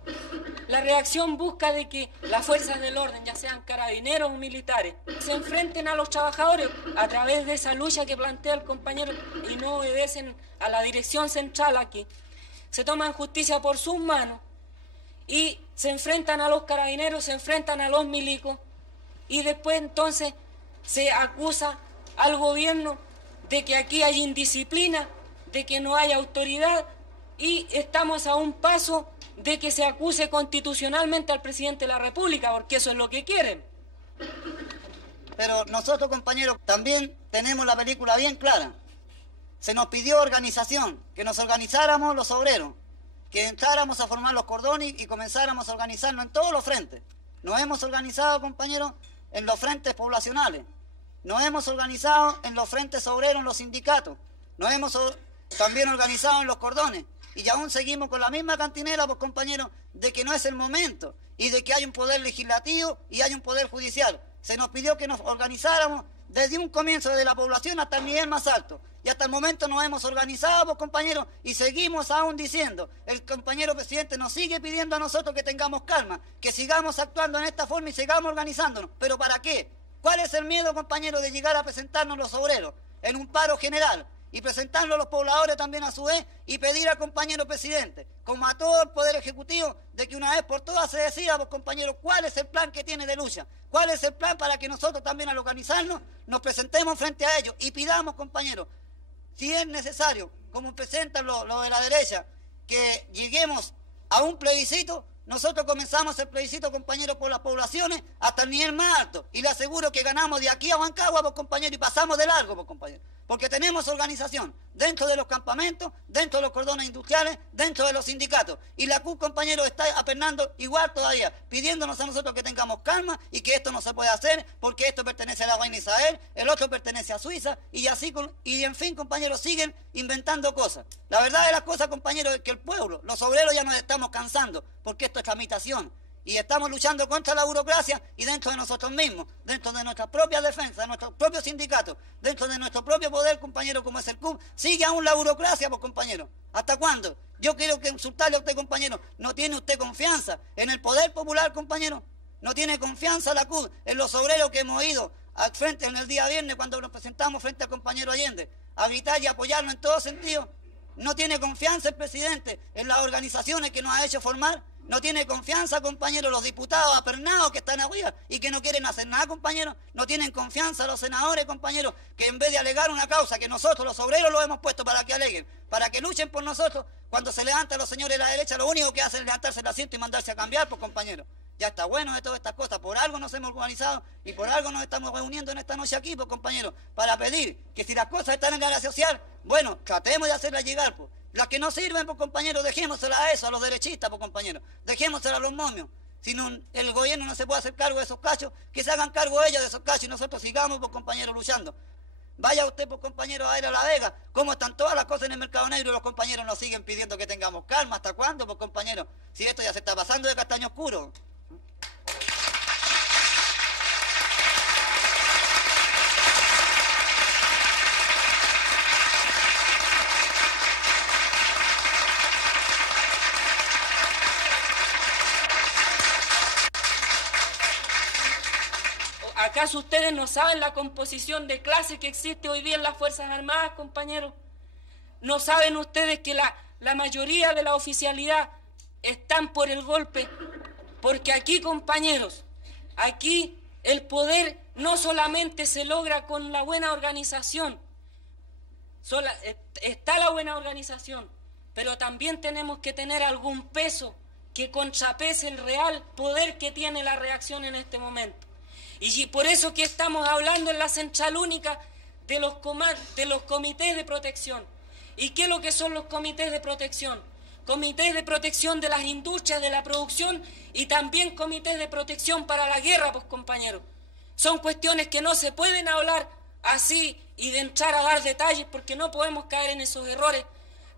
La reacción busca de que las fuerzas del orden, ya sean carabineros o militares, se enfrenten a los trabajadores a través de esa lucha que plantea el compañero y no obedecen a la dirección central aquí. Se toman justicia por sus manos y se enfrentan a los carabineros, se enfrentan a los milicos y después entonces se acusa al gobierno de que aquí hay indisciplina, de que no hay autoridad y estamos a un paso de que se acuse constitucionalmente al presidente de la República, porque eso es lo que quieren. Pero nosotros, compañeros, también tenemos la película bien clara. Se nos pidió organización, que nos organizáramos los obreros, que entráramos a formar los cordones y comenzáramos a organizarnos en todos los frentes. Nos hemos organizado, compañeros, en los frentes poblacionales. Nos hemos organizado en los frentes obreros, en los sindicatos. Nos hemos también organizado en los cordones. Y aún seguimos con la misma cantinela, pues, compañeros, de que no es el momento y de que hay un poder legislativo y hay un poder judicial. Se nos pidió que nos organizáramos desde un comienzo, desde la población hasta el nivel más alto. Y hasta el momento nos hemos organizado, pues, compañeros, y seguimos aún diciendo, el compañero presidente nos sigue pidiendo a nosotros que tengamos calma, que sigamos actuando en esta forma y sigamos organizándonos. ¿Pero para qué? ¿Cuál es el miedo, compañeros, de llegar a presentarnos los obreros en un paro general? Y presentarlo a los pobladores también a su vez y pedir al compañero presidente, como a todo el Poder Ejecutivo, de que una vez por todas se decida, pues, compañeros, cuál es el plan que tiene de lucha, cuál es el plan para que nosotros también al organizarnos nos presentemos frente a ellos y pidamos, compañeros, si es necesario, como presentan los de la derecha, que lleguemos a un plebiscito. Nosotros comenzamos el plebiscito, compañeros, por las poblaciones hasta el nivel más alto. Y le aseguro que ganamos de aquí a Huancagua, pues, compañeros, y pasamos de largo, pues, compañeros. Porque tenemos organización dentro de los campamentos, dentro de los cordones industriales, dentro de los sindicatos. Y la CUT, compañeros, está apernando igual todavía, pidiéndonos a nosotros que tengamos calma y que esto no se puede hacer porque esto pertenece a la reina Isabel, el otro pertenece a Suiza, y así, y en fin, compañeros, siguen inventando cosas. La verdad de las cosas, compañeros, es que el pueblo, los obreros ya nos estamos cansando, porque esto es tramitación. Y estamos luchando contra la burocracia y dentro de nosotros mismos, dentro de nuestra propia defensa, de nuestros propios sindicatos, dentro de nuestro propio poder, compañero, como es el CUB, sigue aún la burocracia, pues, compañero. ¿Hasta cuándo? Yo quiero consultarle a usted, compañero, ¿no tiene usted confianza en el poder popular, compañero? ¿No tiene confianza la CUB en los obreros que hemos ido al frente en el día viernes cuando nos presentamos frente al compañero Allende a gritar y apoyarnos en todo sentido? ¿No tiene confianza el presidente en las organizaciones que nos ha hecho formar? ¿No tiene confianza, compañeros, los diputados apernados que están arriba y que no quieren hacer nada, compañeros? ¿No tienen confianza los senadores, compañeros, que en vez de alegar una causa que nosotros, los obreros, los hemos puesto para que aleguen, para que luchen por nosotros, cuando se levantan los señores de la derecha, lo único que hacen es levantarse el asiento y mandarse a cambiar, pues, compañeros? Ya está bueno de todas estas cosas. Por algo nos hemos organizado y por algo nos estamos reuniendo en esta noche aquí, pues, compañeros, para pedir que si las cosas están en la área social, bueno, tratemos de hacerlas llegar, pues. Las que no sirven, pues, compañeros, dejémoselas a eso, a los derechistas, pues, compañeros. Dejémoselas a los momios. Si no, el gobierno no se puede hacer cargo de esos cachos, que se hagan cargo ellos de esos cachos y nosotros sigamos, pues, compañeros, luchando. Vaya usted, pues, compañeros, a ir a La Vega, cómo están todas las cosas en el mercado negro y los compañeros nos siguen pidiendo que tengamos calma. ¿Hasta cuándo, pues, compañeros? Si esto ya se está pasando de castaño oscuro. ¿Acaso ustedes no saben la composición de clase que existe hoy día en las Fuerzas Armadas, compañeros? ¿No saben ustedes que la mayoría de la oficialidad están por el golpe? Porque aquí, compañeros, aquí el poder no solamente se logra con la buena organización, está la buena organización, pero también tenemos que tener algún peso que contrapese el real poder que tiene la reacción en este momento. Y por eso que estamos hablando en la Central Única de los comités de protección. ¿Y qué es lo que son los comités de protección? Comités de protección de las industrias, de la producción, y también comités de protección para la guerra, pues compañeros. Son cuestiones que no se pueden hablar así y de entrar a dar detalles porque no podemos caer en esos errores.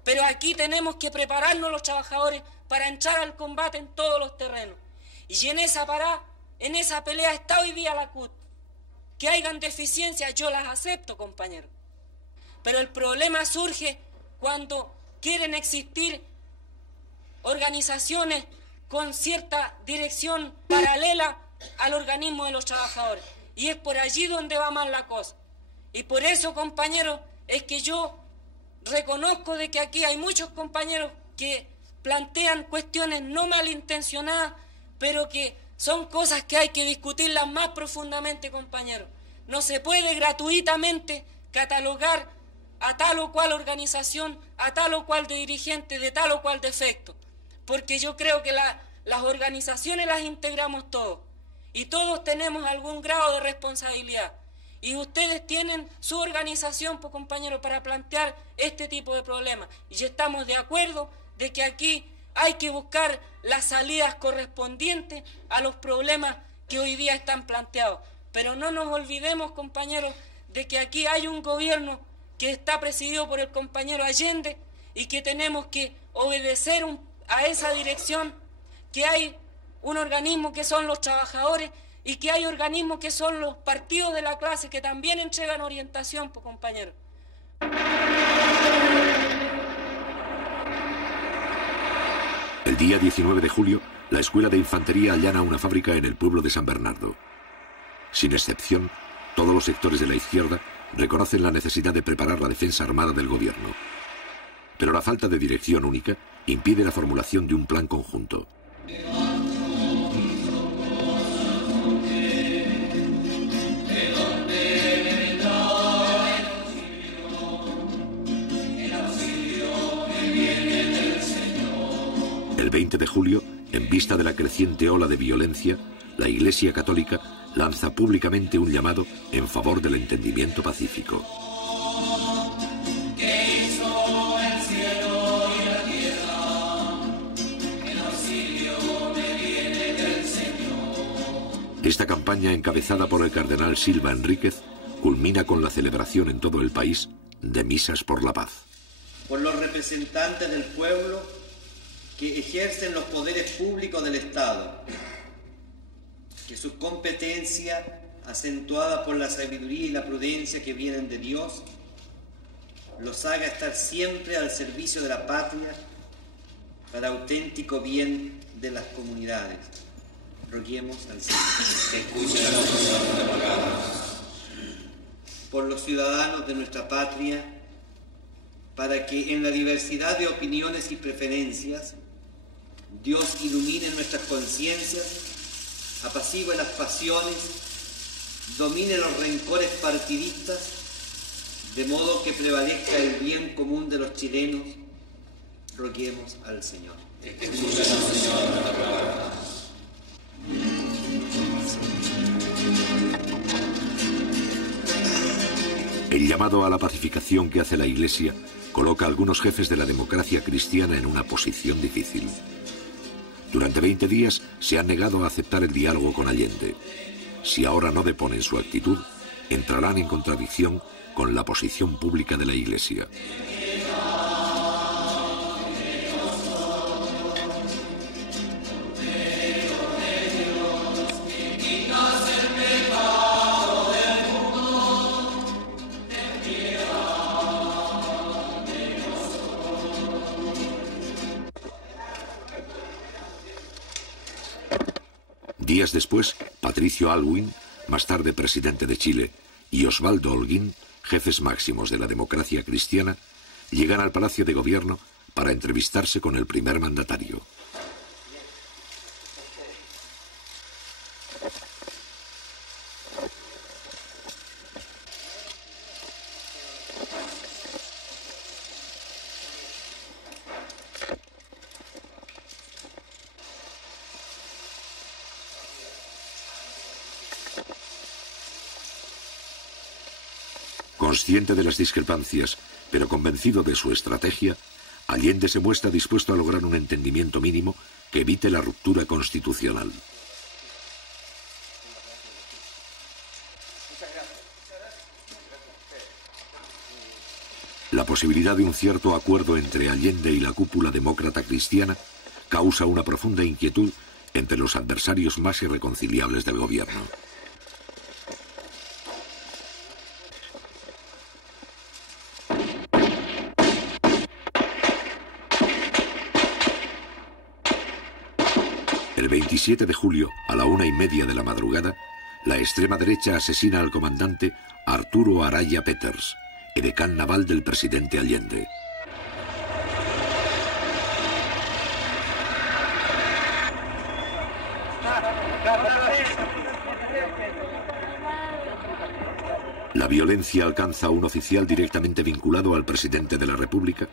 Pero aquí tenemos que prepararnos los trabajadores para entrar al combate en todos los terrenos. Y en esa pelea está hoy día la CUT. Que hayan deficiencias, yo las acepto, compañeros. Pero el problema surge cuando quieren existir organizaciones con cierta dirección paralela al organismo de los trabajadores. Y es por allí donde va mal la cosa. Y por eso, compañeros, es que yo reconozco de que aquí hay muchos compañeros que plantean cuestiones no malintencionadas, pero que son cosas que hay que discutirlas más profundamente, compañeros. No se puede gratuitamente catalogar a tal o cual organización, a tal o cual dirigente, de tal o cual defecto. Porque yo creo que las organizaciones las integramos todos. Y todos tenemos algún grado de responsabilidad. Y ustedes tienen su organización, pues, compañeros, para plantear este tipo de problemas. Y estamos de acuerdo de que aquí hay que buscar las salidas correspondientes a los problemas que hoy día están planteados. Pero no nos olvidemos, compañeros, de que aquí hay un gobierno que está presidido por el compañero Allende y que tenemos que obedecer a esa dirección, que hay un organismo que son los trabajadores y que hay organismos que son los partidos de la clase que también entregan orientación, pues, compañeros. El día 19 de julio, la Escuela de Infantería allana una fábrica en el pueblo de San Bernardo. Sin excepción, todos los sectores de la izquierda reconocen la necesidad de preparar la defensa armada del gobierno. Pero la falta de dirección única impide la formulación de un plan conjunto. El 20 de julio, en vista de la creciente ola de violencia, la Iglesia Católica lanza públicamente un llamado en favor del entendimiento pacífico. Esta campaña, encabezada por el cardenal Silva Enríquez, culmina con la celebración en todo el país de misas por la paz. Por los representantes del pueblo que ejercen los poderes públicos del Estado, que su competencia, acentuada por la sabiduría y la prudencia que vienen de Dios, los haga estar siempre al servicio de la patria para auténtico bien de las comunidades. Roguemos al Señor. Escucha la oración de paganos. Por los ciudadanos de nuestra patria, para que en la diversidad de opiniones y preferencias, Dios ilumine nuestras conciencias, apacigüe las pasiones, domine los rencores partidistas, de modo que prevalezca el bien común de los chilenos. Roguemos al Señor. Escúchanos, Señor, nuestra palabra. El llamado a la pacificación que hace la Iglesia coloca a algunos jefes de la democracia cristiana en una posición difícil. Durante 20 días se han negado a aceptar el diálogo con Allende. Si ahora no deponen su actitud, entrarán en contradicción con la posición pública de la Iglesia. Días después, Patricio Aylwin, más tarde presidente de Chile, y Osvaldo Holguín, jefes máximos de la democracia cristiana, llegan al Palacio de Gobierno para entrevistarse con el primer mandatario. Consciente de las discrepancias, pero convencido de su estrategia, Allende se muestra dispuesto a lograr un entendimiento mínimo que evite la ruptura constitucional. La posibilidad de un cierto acuerdo entre Allende y la cúpula demócrata cristiana causa una profunda inquietud entre los adversarios más irreconciliables del gobierno. El 27 de julio, a la 1:30 de la madrugada, la extrema derecha asesina al comandante Arturo Araya Peters, edecán naval del presidente Allende. La violencia alcanza a un oficial directamente vinculado al presidente de la República,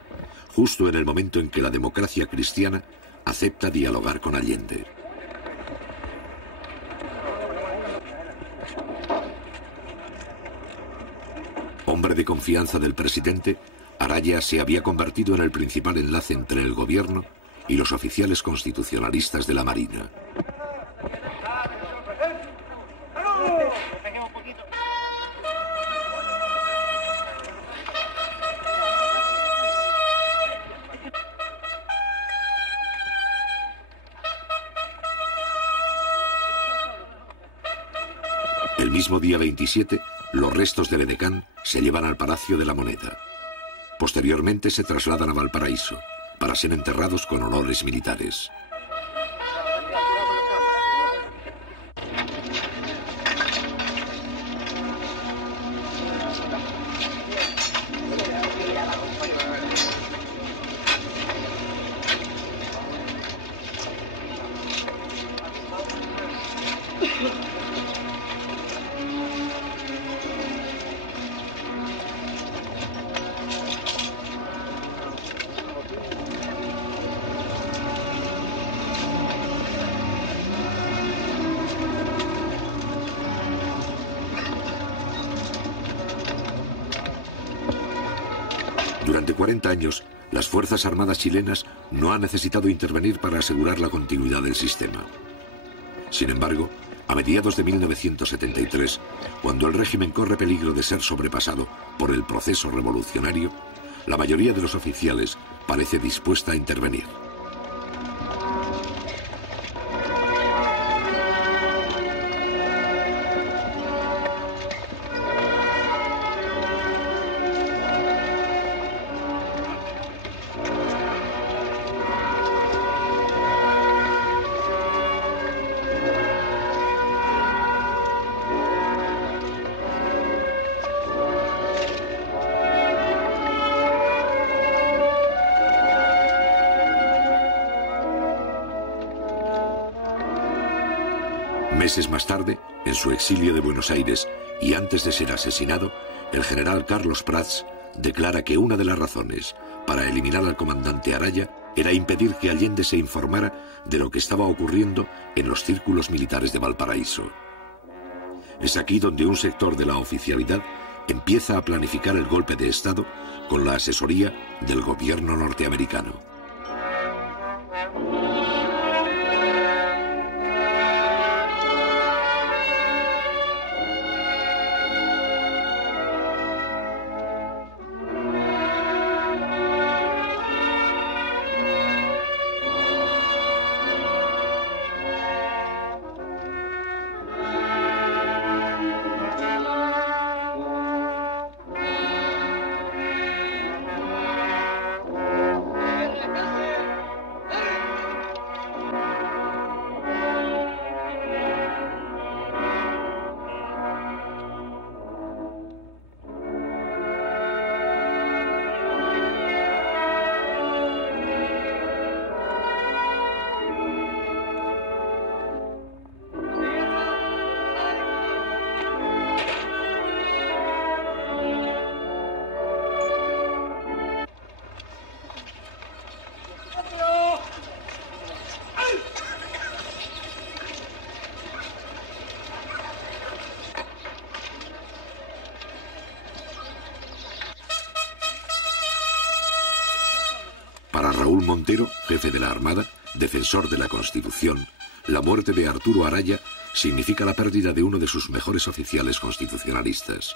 justo en el momento en que la democracia cristiana acepta dialogar con Allende. Hombre de confianza del presidente, Araya se había convertido en el principal enlace entre el gobierno y los oficiales constitucionalistas de la Marina. El mismo día 27, los restos del edecán se llevan al Palacio de la Moneda. Posteriormente se trasladan a Valparaíso para ser enterrados con honores militares. Durante 40 años, las Fuerzas Armadas chilenas no han necesitado intervenir para asegurar la continuidad del sistema. Sin embargo, a mediados de 1973, cuando el régimen corre peligro de ser sobrepasado por el proceso revolucionario, la mayoría de los oficiales parece dispuesta a intervenir. Meses más tarde, en su exilio de Buenos Aires y antes de ser asesinado, el general Carlos Prats declara que una de las razones para eliminar al comandante Araya era impedir que Allende se informara de lo que estaba ocurriendo en los círculos militares de Valparaíso. Es aquí donde un sector de la oficialidad empieza a planificar el golpe de Estado con la asesoría del gobierno norteamericano. Raúl Montero, jefe de la Armada, defensor de la Constitución, la muerte de Arturo Araya significa la pérdida de uno de sus mejores oficiales constitucionalistas.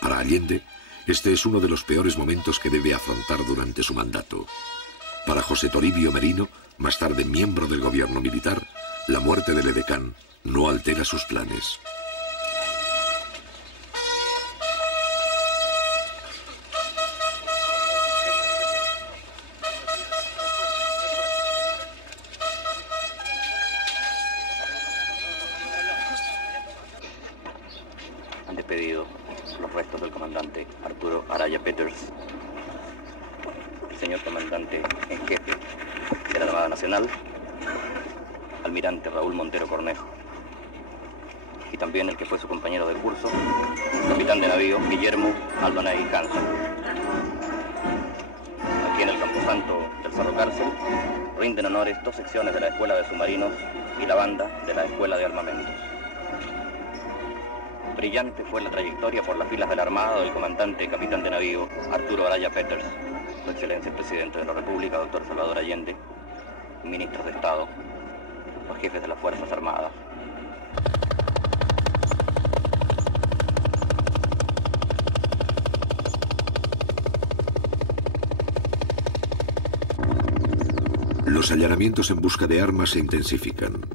Para Allende, este es uno de los peores momentos que debe afrontar durante su mandato. Para José Toribio Merino, más tarde miembro del gobierno militar, la muerte del edecán no altera sus planes. Han despedido los restos del comandante Arturo Araya Peters, el señor comandante en jefe de la Armada Nacional, almirante Raúl Montero Cornejo, y también el que fue su compañero de curso, capitán de navío Guillermo Aldonay Hanson. Aquí en el camposanto del Cerro Cárcel rinden honores 2 secciones de la Escuela de Submarinos y la banda de la Escuela de Armamentos. Brillante fue la trayectoria por las filas de la Armada del comandante y capitán de navío Arturo Araya Peters, Su Excelencia el Presidente de la República, doctor Salvador Allende, ministros de Estado, los jefes de las Fuerzas Armadas. Los allanamientos en busca de armas se intensifican.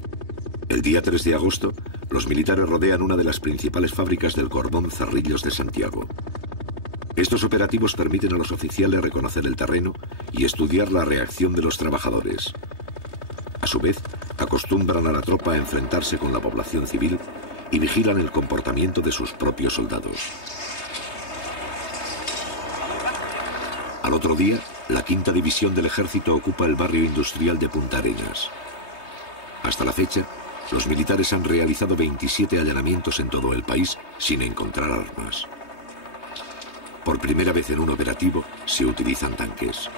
El día 3 de agosto, los militares rodean una de las principales fábricas del cordón Cerrillos de Santiago. Estos operativos permiten a los oficiales reconocer el terreno y estudiar la reacción de los trabajadores. A su vez, acostumbran a la tropa a enfrentarse con la población civil y vigilan el comportamiento de sus propios soldados. Al otro día, la 5ª División del Ejército ocupa el barrio industrial de Punta Arenas. Hasta la fecha, los militares han realizado 27 allanamientos en todo el país sin encontrar armas. Por primera vez en un operativo se utilizan tanques.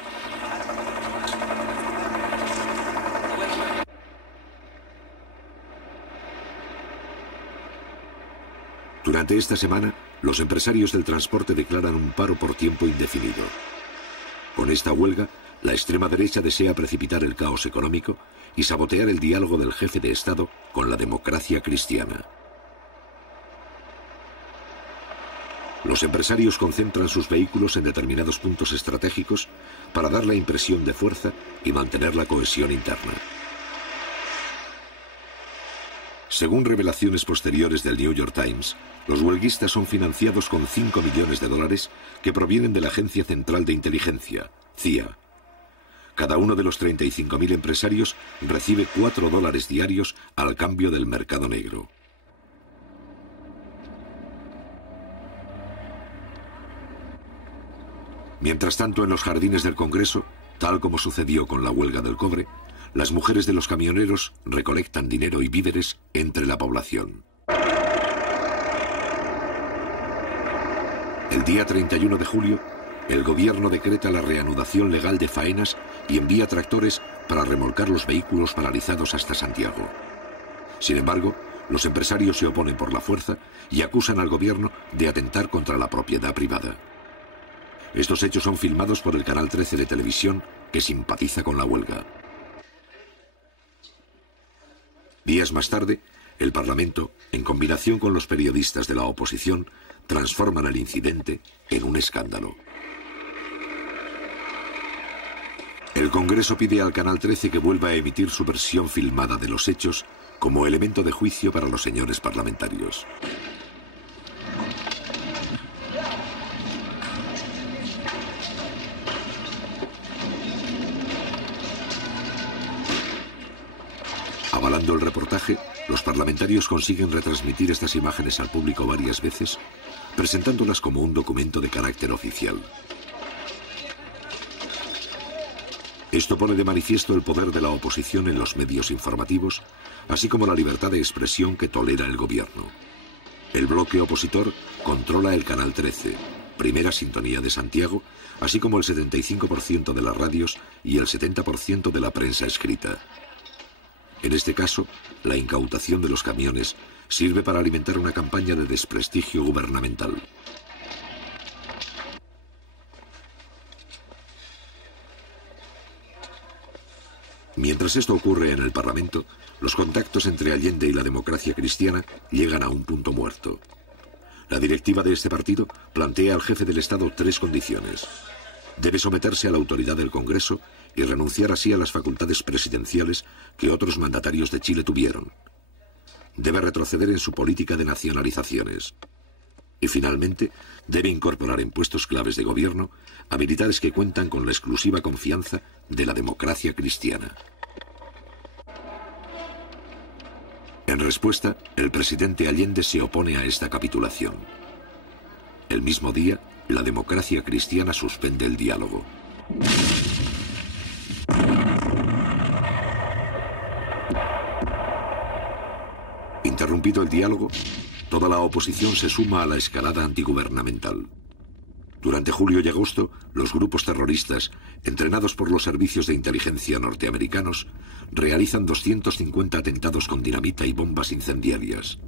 Durante esta semana, los empresarios del transporte declaran un paro por tiempo indefinido. Con esta huelga, la extrema derecha desea precipitar el caos económico y sabotear el diálogo del jefe de Estado con la democracia cristiana. Los empresarios concentran sus vehículos en determinados puntos estratégicos para dar la impresión de fuerza y mantener la cohesión interna. Según revelaciones posteriores del New York Times, los huelguistas son financiados con $5 millones que provienen de la Agencia Central de Inteligencia, CIA. Cada uno de los 35.000 empresarios recibe $4 diarios al cambio del mercado negro. Mientras tanto, en los jardines del Congreso, tal como sucedió con la huelga del cobre, las mujeres de los camioneros recolectan dinero y víveres entre la población. El día 31 de julio, el gobierno decreta la reanudación legal de faenas y envía tractores para remolcar los vehículos paralizados hasta Santiago. Sin embargo, los empresarios se oponen por la fuerza y acusan al gobierno de atentar contra la propiedad privada. Estos hechos son filmados por el Canal 13 de televisión, que simpatiza con la huelga. Días más tarde, el Parlamento, en combinación con los periodistas de la oposición, transforman el incidente en un escándalo. El Congreso pide al Canal 13 que vuelva a emitir su versión filmada de los hechos como elemento de juicio para los señores parlamentarios. Avalando el reportaje, los parlamentarios consiguen retransmitir estas imágenes al público varias veces, presentándolas como un documento de carácter oficial. Esto pone de manifiesto el poder de la oposición en los medios informativos, así como la libertad de expresión que tolera el gobierno. El bloque opositor controla el Canal 13, primera sintonía de Santiago, así como el 75% de las radios y el 70% de la prensa escrita. En este caso, la incautación de los camiones sirve para alimentar una campaña de desprestigio gubernamental. Mientras esto ocurre en el Parlamento, los contactos entre Allende y la democracia cristiana llegan a un punto muerto. La directiva de este partido plantea al jefe del Estado 3 condiciones. Debe someterse a la autoridad del Congreso y renunciar así a las facultades presidenciales que otros mandatarios de Chile tuvieron. Debe retroceder en su política de nacionalizaciones. Y finalmente, debe incorporar en puestos claves de gobierno a militares que cuentan con la exclusiva confianza de la democracia cristiana. En respuesta, el presidente Allende se opone a esta capitulación. El mismo día, la democracia cristiana suspende el diálogo. Interrumpido el diálogo, toda la oposición se suma a la escalada antigubernamental. Durante julio y agosto, los grupos terroristas, entrenados por los servicios de inteligencia norteamericanos, realizan 250 atentados con dinamita y bombas incendiarias.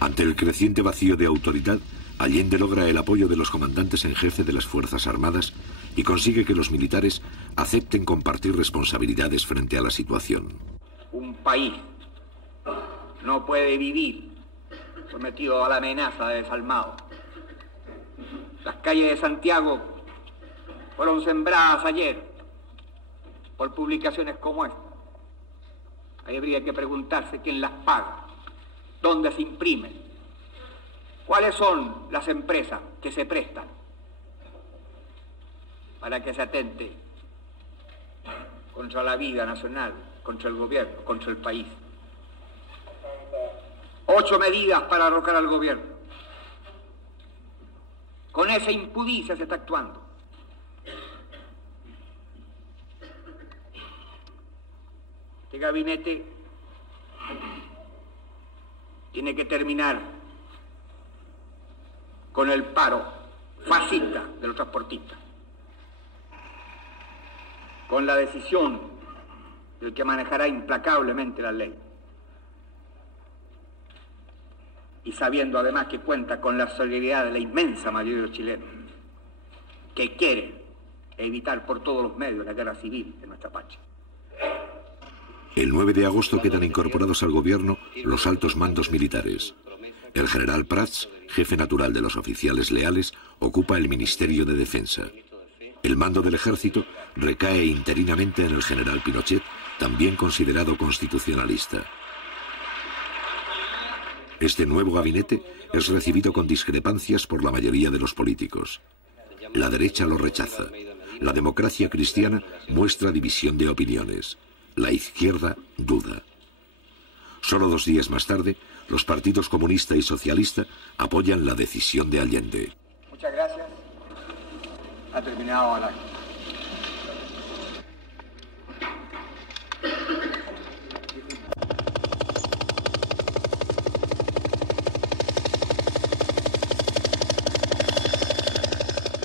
Ante el creciente vacío de autoridad, Allende logra el apoyo de los comandantes en jefe de las Fuerzas Armadas y consigue que los militares acepten compartir responsabilidades frente a la situación. Un país no puede vivir sometido a la amenaza de desalmado. Las calles de Santiago fueron sembradas ayer por publicaciones como esta. Ahí habría que preguntarse quién las paga, dónde se imprimen, cuáles son las empresas que se prestan para que se atente contra la vida nacional, contra el gobierno, contra el país. 8 medidas para derrocar al gobierno. Con esa impudicia se está actuando. Este gabinete tiene que terminar con el paro fascista de los transportistas, con la decisión del que manejará implacablemente la ley, y sabiendo además que cuenta con la solidaridad de la inmensa mayoría de los chilenos, que quieren evitar por todos los medios la guerra civil en nuestra patria. El 9 de agosto quedan incorporados al gobierno los altos mandos militares. El general Prats, jefe natural de los oficiales leales, ocupa el Ministerio de Defensa. El mando del ejército recae interinamente en el general Pinochet, también considerado constitucionalista. Este nuevo gabinete es recibido con discrepancias por la mayoría de los políticos. La derecha lo rechaza. La democracia cristiana muestra división de opiniones. La izquierda duda. Solo 2 días más tarde, los partidos comunista y socialista apoyan la decisión de Allende. Muchas gracias. Ha terminado el acto.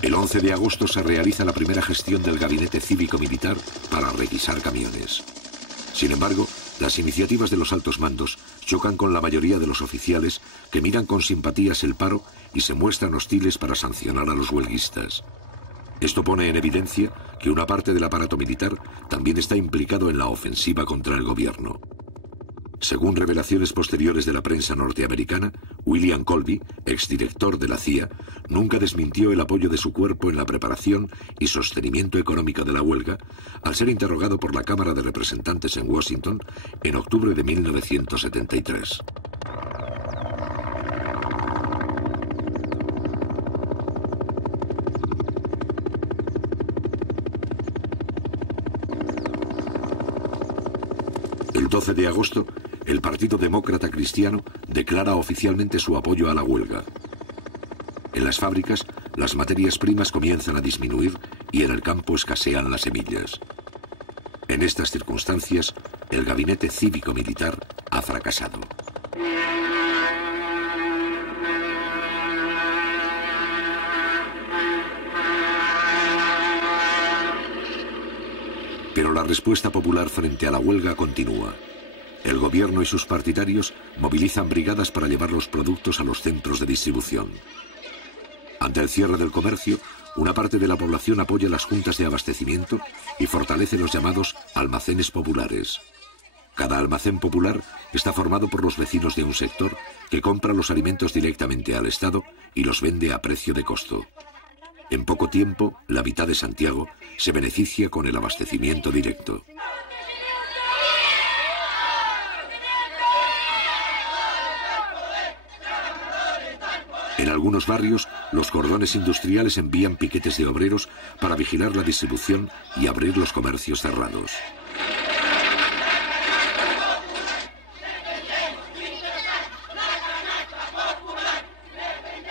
El 11 de agosto se realiza la primera gestión del gabinete cívico-militar para requisar camiones. Sin embargo, las iniciativas de los altos mandos chocan con la mayoría de los oficiales que miran con simpatías el paro y se muestran hostiles para sancionar a los huelguistas. Esto pone en evidencia que una parte del aparato militar también está implicado en la ofensiva contra el gobierno. Según revelaciones posteriores de la prensa norteamericana, William Colby, exdirector de la CIA, nunca desmintió el apoyo de su cuerpo en la preparación y sostenimiento económico de la huelga, al ser interrogado por la Cámara de Representantes en Washington en octubre de 1973. El 12 de agosto, el Partido Demócrata Cristiano declara oficialmente su apoyo a la huelga. En las fábricas, las materias primas comienzan a disminuir y en el campo escasean las semillas. En estas circunstancias, el gabinete cívico-militar ha fracasado. Pero la respuesta popular frente a la huelga continúa. El gobierno y sus partidarios movilizan brigadas para llevar los productos a los centros de distribución. Ante el cierre del comercio, una parte de la población apoya las juntas de abastecimiento y fortalece los llamados almacenes populares. Cada almacén popular está formado por los vecinos de un sector que compra los alimentos directamente al Estado y los vende a precio de costo. En poco tiempo, la mitad de Santiago se beneficia con el abastecimiento directo. En algunos barrios, los cordones industriales envían piquetes de obreros para vigilar la distribución y abrir los comercios cerrados.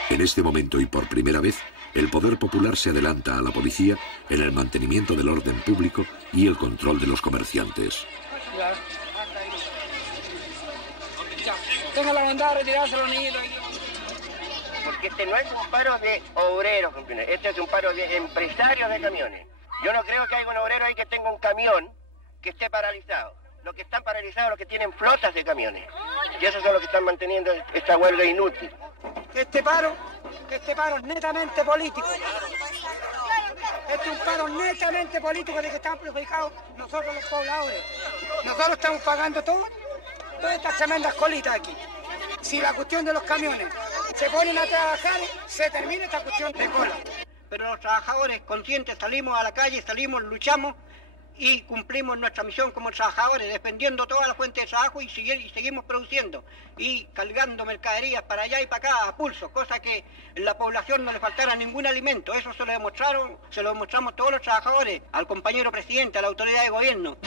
En este momento y por primera vez, el poder popular se adelanta a la policía en el mantenimiento del orden público y el control de los comerciantes. Tenga la bondad de retirarse los niños. Porque este no es un paro de obreros, compañeros. Este es un paro de empresarios de camiones. Yo no creo que haya un obrero ahí que tenga un camión que esté paralizado. Los que están paralizados son los que tienen flotas de camiones. Y esos son los que están manteniendo esta huelga inútil. Este paro es netamente político. Este es un paro netamente político de que están perjudicados nosotros los pobladores. Nosotros estamos pagando todas estas tremendas colitas aquí. Si la cuestión de los camiones se ponen a trabajar, se termina esta cuestión de cola. Pero los trabajadores conscientes salimos a la calle, salimos, luchamos y cumplimos nuestra misión como trabajadores, defendiendo toda la fuente de trabajo y seguimos produciendo y cargando mercaderías para allá y para acá a pulso, cosa que en la población no le faltara ningún alimento. Eso se lo demostramos todos los trabajadores, al compañero presidente, a la autoridad de gobierno.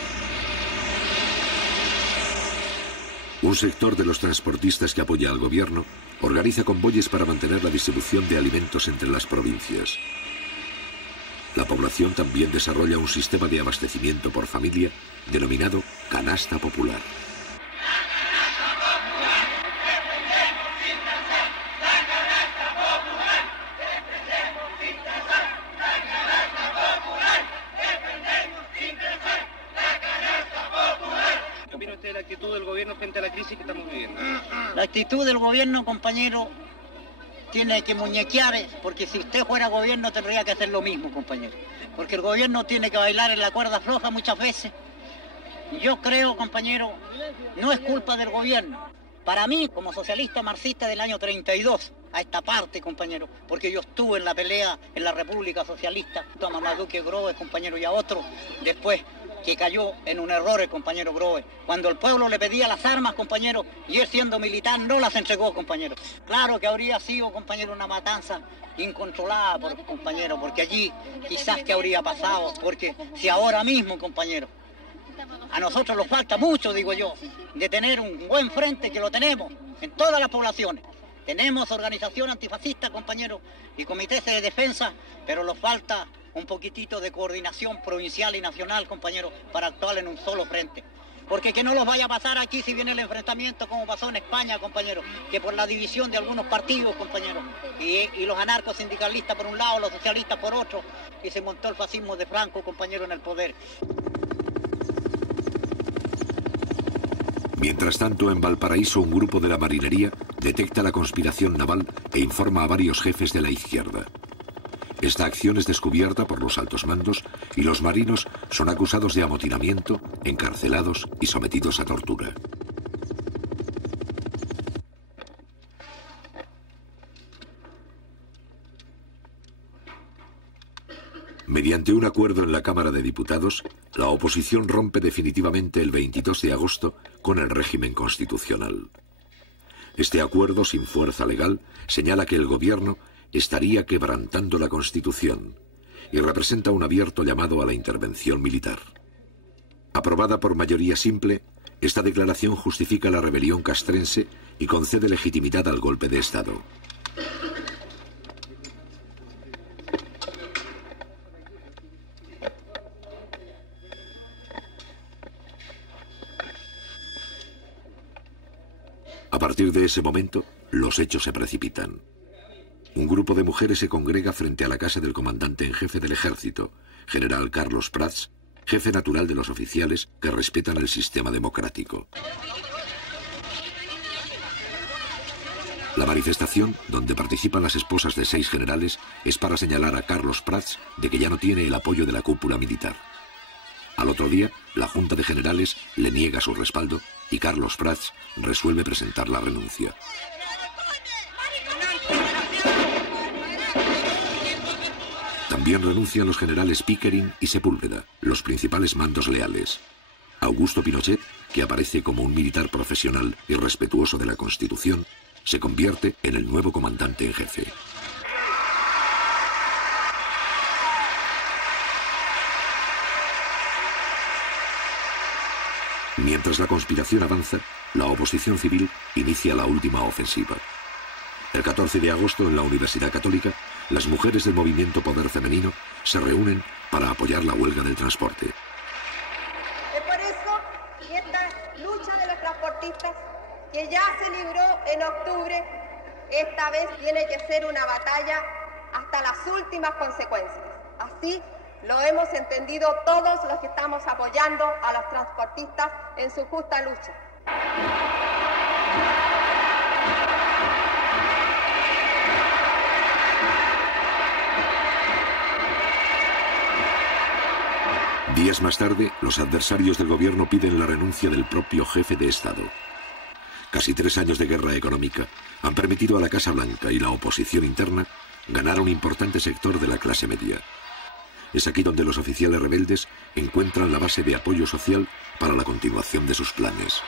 Un sector de los transportistas que apoya al gobierno organiza convoyes para mantener la distribución de alimentos entre las provincias. La población también desarrolla un sistema de abastecimiento por familia denominado canasta popular. ¿Qué opina usted de la actitud del gobierno frente a la crisis que estamos viviendo? La actitud del gobierno, compañero, tiene que muñequear, porque si usted fuera gobierno tendría que hacer lo mismo, compañero. Porque el gobierno tiene que bailar en la cuerda floja muchas veces. Yo creo, compañero, no es culpa del gobierno. Para mí, como socialista marxista del año 32, a esta parte, compañero, porque yo estuve en la pelea en la República Socialista, a Marmaduke Groves, compañero, y a otro, después que cayó en un error el compañero Groves. Cuando el pueblo le pedía las armas, compañero, y él siendo militar no las entregó, compañero. Claro que habría sido, compañero, una matanza incontrolada, compañero, porque allí quizás que habría pasado, porque si ahora mismo, compañero, a nosotros nos falta mucho, digo yo, de tener un buen frente, que lo tenemos en todas las poblaciones. Tenemos organización antifascista, compañero, y comités de defensa, pero nos falta un poquitito de coordinación provincial y nacional, compañero, para actuar en un solo frente. Porque que no los vaya a pasar aquí si viene el enfrentamiento como pasó en España, compañero, que por la división de algunos partidos, compañero, y los anarcos sindicalistas por un lado, los socialistas por otro, y se montó el fascismo de Franco, compañero, en el poder. Mientras tanto, en Valparaíso, un grupo de la marinería detecta la conspiración naval e informa a varios jefes de la izquierda. Esta acción es descubierta por los altos mandos y los marinos son acusados de amotinamiento, encarcelados y sometidos a tortura. Mediante un acuerdo en la Cámara de Diputados, la oposición rompe definitivamente el 22 de agosto con el régimen constitucional. Este acuerdo, sin fuerza legal, señala que el gobierno estaría quebrantando la Constitución y representa un abierto llamado a la intervención militar. Aprobada por mayoría simple, esta declaración justifica la rebelión castrense y concede legitimidad al golpe de Estado. A partir de ese momento, los hechos se precipitan. Un grupo de mujeres se congrega frente a la casa del comandante en jefe del ejército, general Carlos Prats, jefe natural de los oficiales que respetan el sistema democrático. La manifestación, donde participan las esposas de 6 generales, es para señalar a Carlos Prats de que ya no tiene el apoyo de la cúpula militar. Al otro día, la Junta de Generales le niega su respaldo y Carlos Prats resuelve presentar la renuncia. También renuncian los generales Pickering y Sepúlveda, los principales mandos leales. Augusto Pinochet, que aparece como un militar profesional y respetuoso de la Constitución, se convierte en el nuevo comandante en jefe. Mientras la conspiración avanza, la oposición civil inicia la última ofensiva. El 14 de agosto, en la Universidad Católica, las mujeres del movimiento Poder Femenino se reúnen para apoyar la huelga del transporte. Es por eso que esta lucha de los transportistas, que ya se libró en octubre, esta vez tiene que ser una batalla hasta las últimas consecuencias. Así lo hemos entendido todos los que estamos apoyando a los transportistas en su justa lucha. Días más tarde, los adversarios del gobierno piden la renuncia del propio jefe de Estado. Casi 3 años de guerra económica han permitido a la Casa Blanca y la oposición interna ganar un importante sector de la clase media. Es aquí donde los oficiales rebeldes encuentran la base de apoyo social para la continuación de sus planes.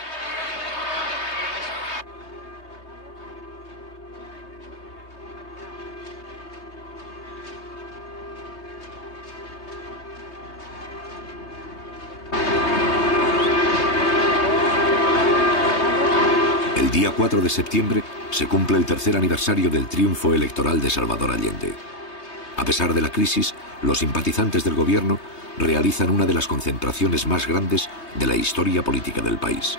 El día 4 de septiembre se cumple el 3er aniversario del triunfo electoral de Salvador Allende. A pesar de la crisis, los simpatizantes del gobierno realizan una de las concentraciones más grandes de la historia política del país.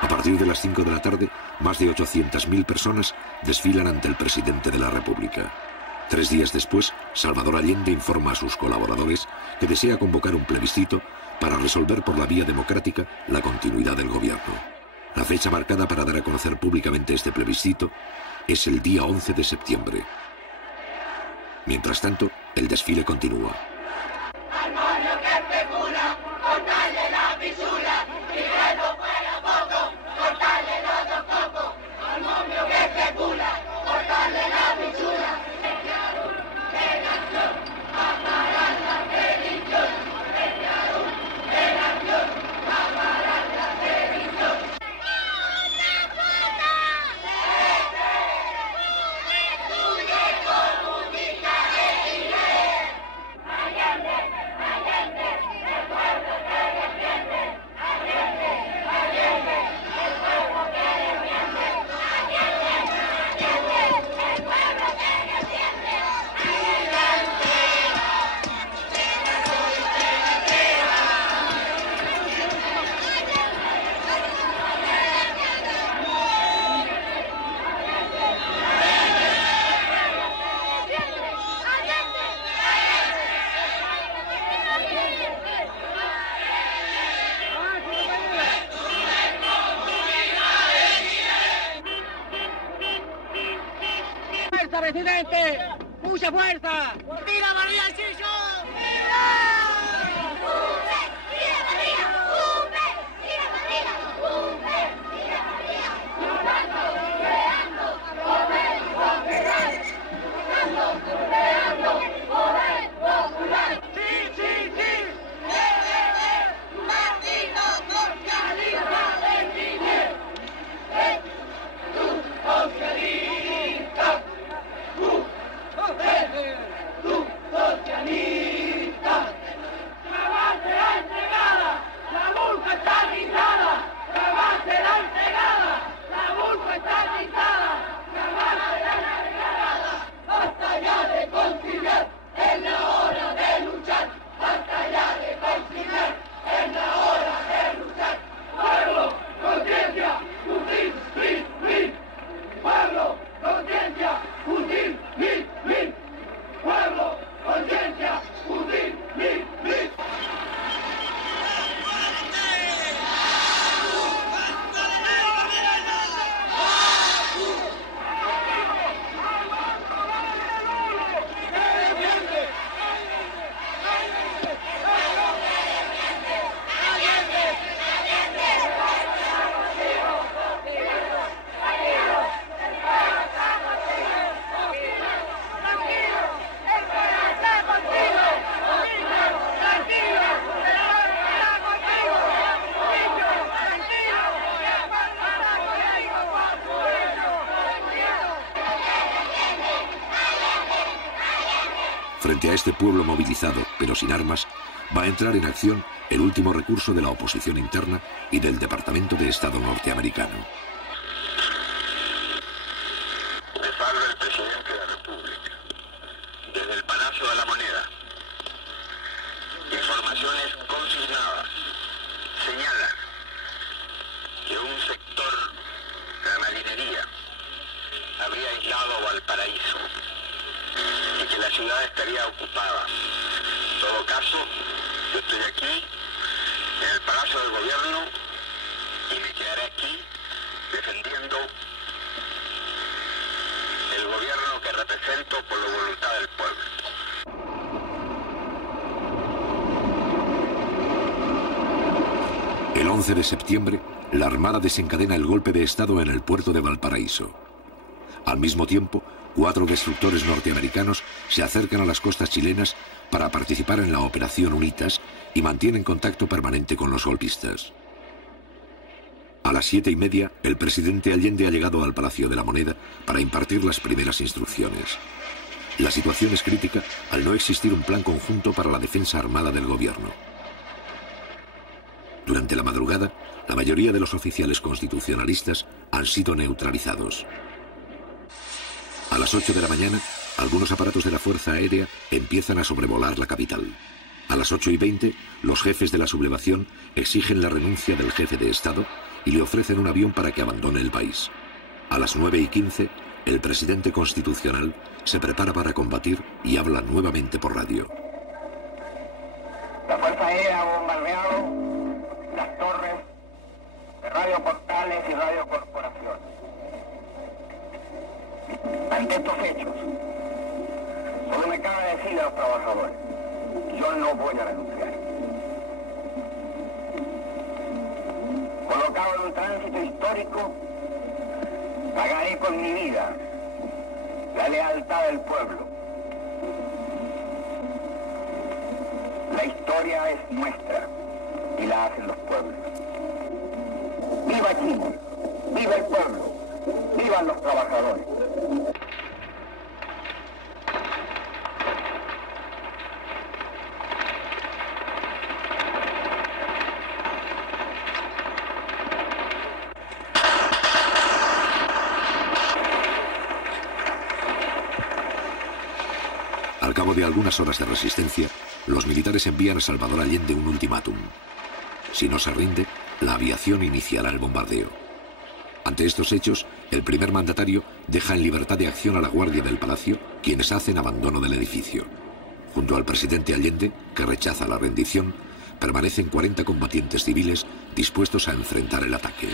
A partir de las 5 de la tarde, más de 800.000 personas desfilan ante el presidente de la República. 3 días después, Salvador Allende informa a sus colaboradores que desea convocar un plebiscito para resolver por la vía democrática la continuidad del gobierno. La fecha marcada para dar a conocer públicamente este plebiscito es el día 11 de septiembre. Mientras tanto, el desfile continúa. Al mono que especula, cortarle la pisula, y que no fuera poco, cortarle los 2 cocos. Al mono que especula, cortarle la pisula. ¡Fuerza, presidente! ¡Mucha fuerza! ¡Viva María Chillo! ¡Socialista! Frente a este pueblo movilizado, pero sin armas, va a entrar en acción el último recurso de la oposición interna y del Departamento de Estado norteamericano. Les habla el presidente de la República, desde el Palacio de la Moneda. Informaciones consignadas señalan que un sector de la marinería habría aislado Valparaíso y que la ciudad estaría ocupada. En todo caso, yo estoy aquí en el Palacio del Gobierno y me quedaré aquí defendiendo el gobierno que represento por la voluntad del pueblo. El 11 de septiembre, la Armada desencadena el golpe de Estado en el puerto de Valparaíso. Al mismo tiempo, 4 destructores norteamericanos se acercan a las costas chilenas para participar en la Operación Unitas y mantienen contacto permanente con los golpistas. A las 7:30, el presidente Allende ha llegado al Palacio de la Moneda para impartir las primeras instrucciones. La situación es crítica al no existir un plan conjunto para la defensa armada del gobierno. Durante la madrugada, la mayoría de los oficiales constitucionalistas han sido neutralizados. A las 8 de la mañana, algunos aparatos de la Fuerza Aérea empiezan a sobrevolar la capital. A las 8:20, los jefes de la sublevación exigen la renuncia del jefe de Estado y le ofrecen un avión para que abandone el país. A las 9:15, el presidente constitucional se prepara para combatir y habla nuevamente por radio. La Fuerza Aérea ha bombardeado las torres de Radio Portales y Radio Corporación. Ante estos hechos, solo me cabe decirle a los trabajadores, yo no voy a renunciar. Colocado en un tránsito histórico, pagaré con mi vida la lealtad del pueblo. La historia es nuestra y la hacen los pueblos. ¡Viva Chile! ¡Viva el pueblo! ¡Vivan los trabajadores! Al cabo de algunas horas de resistencia, los militares envían a Salvador Allende un ultimátum. Si no se rinde, la aviación iniciará el bombardeo. Ante estos hechos, el primer mandatario deja en libertad de acción a la guardia del palacio, quienes hacen abandono del edificio. Junto al presidente Allende, que rechaza la rendición, permanecen 40 combatientes civiles dispuestos a enfrentar el ataque.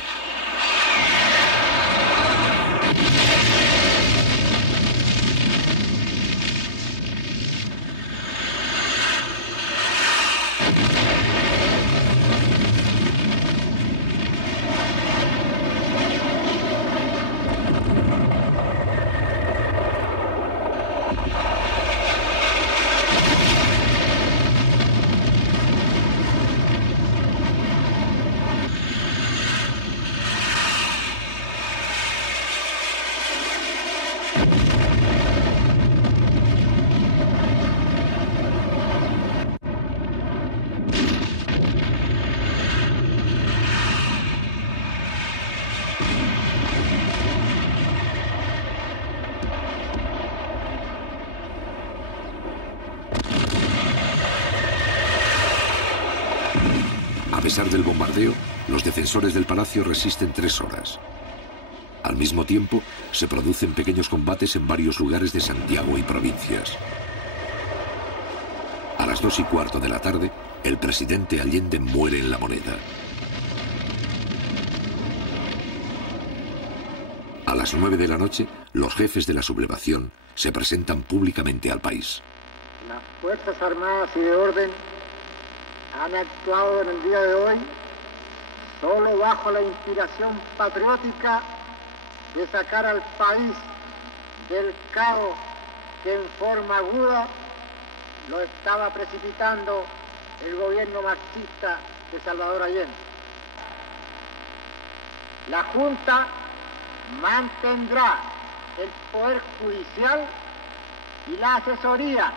A pesar del bombardeo, los defensores del palacio resisten 3 horas. Al mismo tiempo, se producen pequeños combates en varios lugares de Santiago y provincias. A las 2:15 de la tarde, el presidente Allende muere en La Moneda. A las 9 de la noche, los jefes de la sublevación se presentan públicamente al país. Las Fuerzas Armadas y de Orden han actuado en el día de hoy solo bajo la inspiración patriótica de sacar al país del caos que en forma aguda lo estaba precipitando el gobierno marxista de Salvador Allende. La Junta mantendrá el poder judicial y la asesoría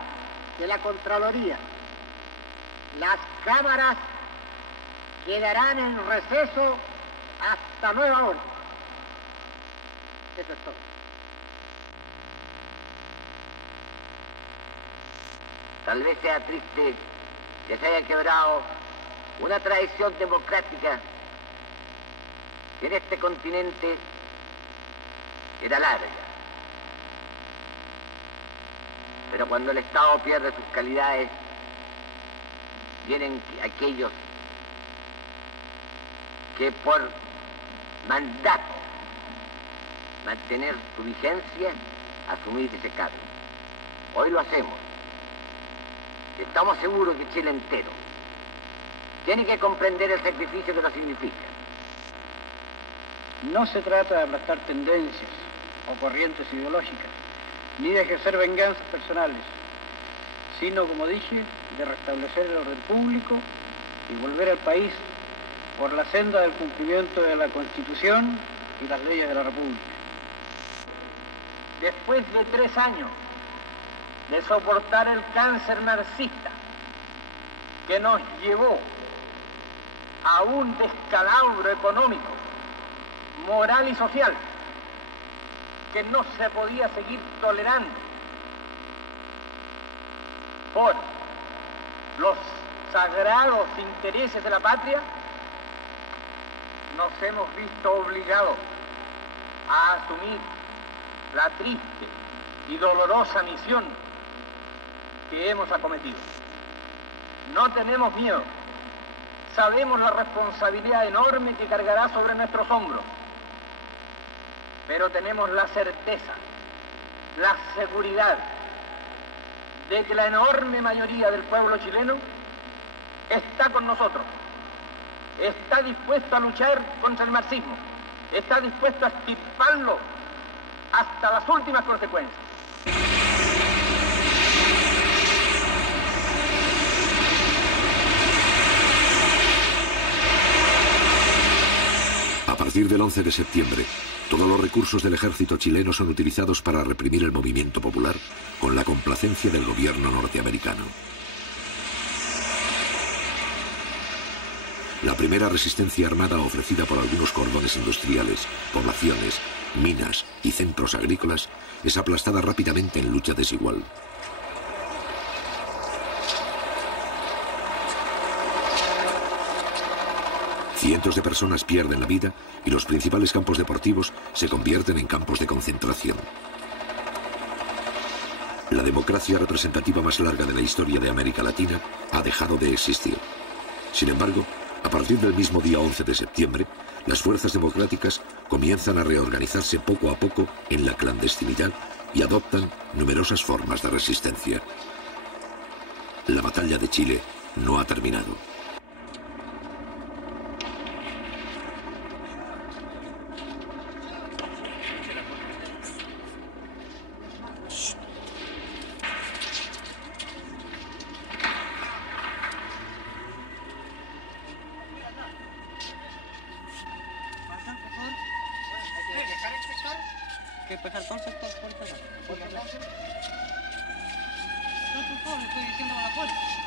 de la Contraloría. Las cámaras quedarán en receso hasta nueva orden. Eso es todo. Tal vez sea triste que se haya quebrado una tradición democrática que en este continente era larga. Pero cuando el Estado pierde sus calidades, vienen aquellos que por mandato mantener su vigencia, asumir ese cargo. Hoy lo hacemos. Estamos seguros que Chile entero tiene que comprender el sacrificio que nos significa. No se trata de aplastar tendencias o corrientes ideológicas, ni de ejercer venganzas personales, sino, como dije, de restablecer el orden público y volver al país por la senda del cumplimiento de la Constitución y las leyes de la República. Después de 3 años de soportar el cáncer marxista que nos llevó a un descalabro económico, moral y social que no se podía seguir tolerando por los sagrados intereses de la patria, nos hemos visto obligados a asumir la triste y dolorosa misión que hemos acometido. No tenemos miedo, sabemos la responsabilidad enorme que cargará sobre nuestros hombros, pero tenemos la certeza, la seguridad de que la enorme mayoría del pueblo chileno está con nosotros, está dispuesto a luchar contra el marxismo, está dispuesto a extirparlo hasta las últimas consecuencias. A partir del 11 de septiembre, todos los recursos del ejército chileno son utilizados para reprimir el movimiento popular con la complacencia del gobierno norteamericano. La primera resistencia armada ofrecida por algunos cordones industriales, poblaciones, minas y centros agrícolas es aplastada rápidamente en lucha desigual. Cientos de personas pierden la vida y los principales campos deportivos se convierten en campos de concentración. La democracia representativa más larga de la historia de América Latina ha dejado de existir. Sin embargo, a partir del mismo día 11 de septiembre, las fuerzas democráticas comienzan a reorganizarse poco a poco en la clandestinidad y adoptan numerosas formas de resistencia. La batalla de Chile no ha terminado. ¿Qué pasar con sector? Por favor, estoy diciendo con la puerta.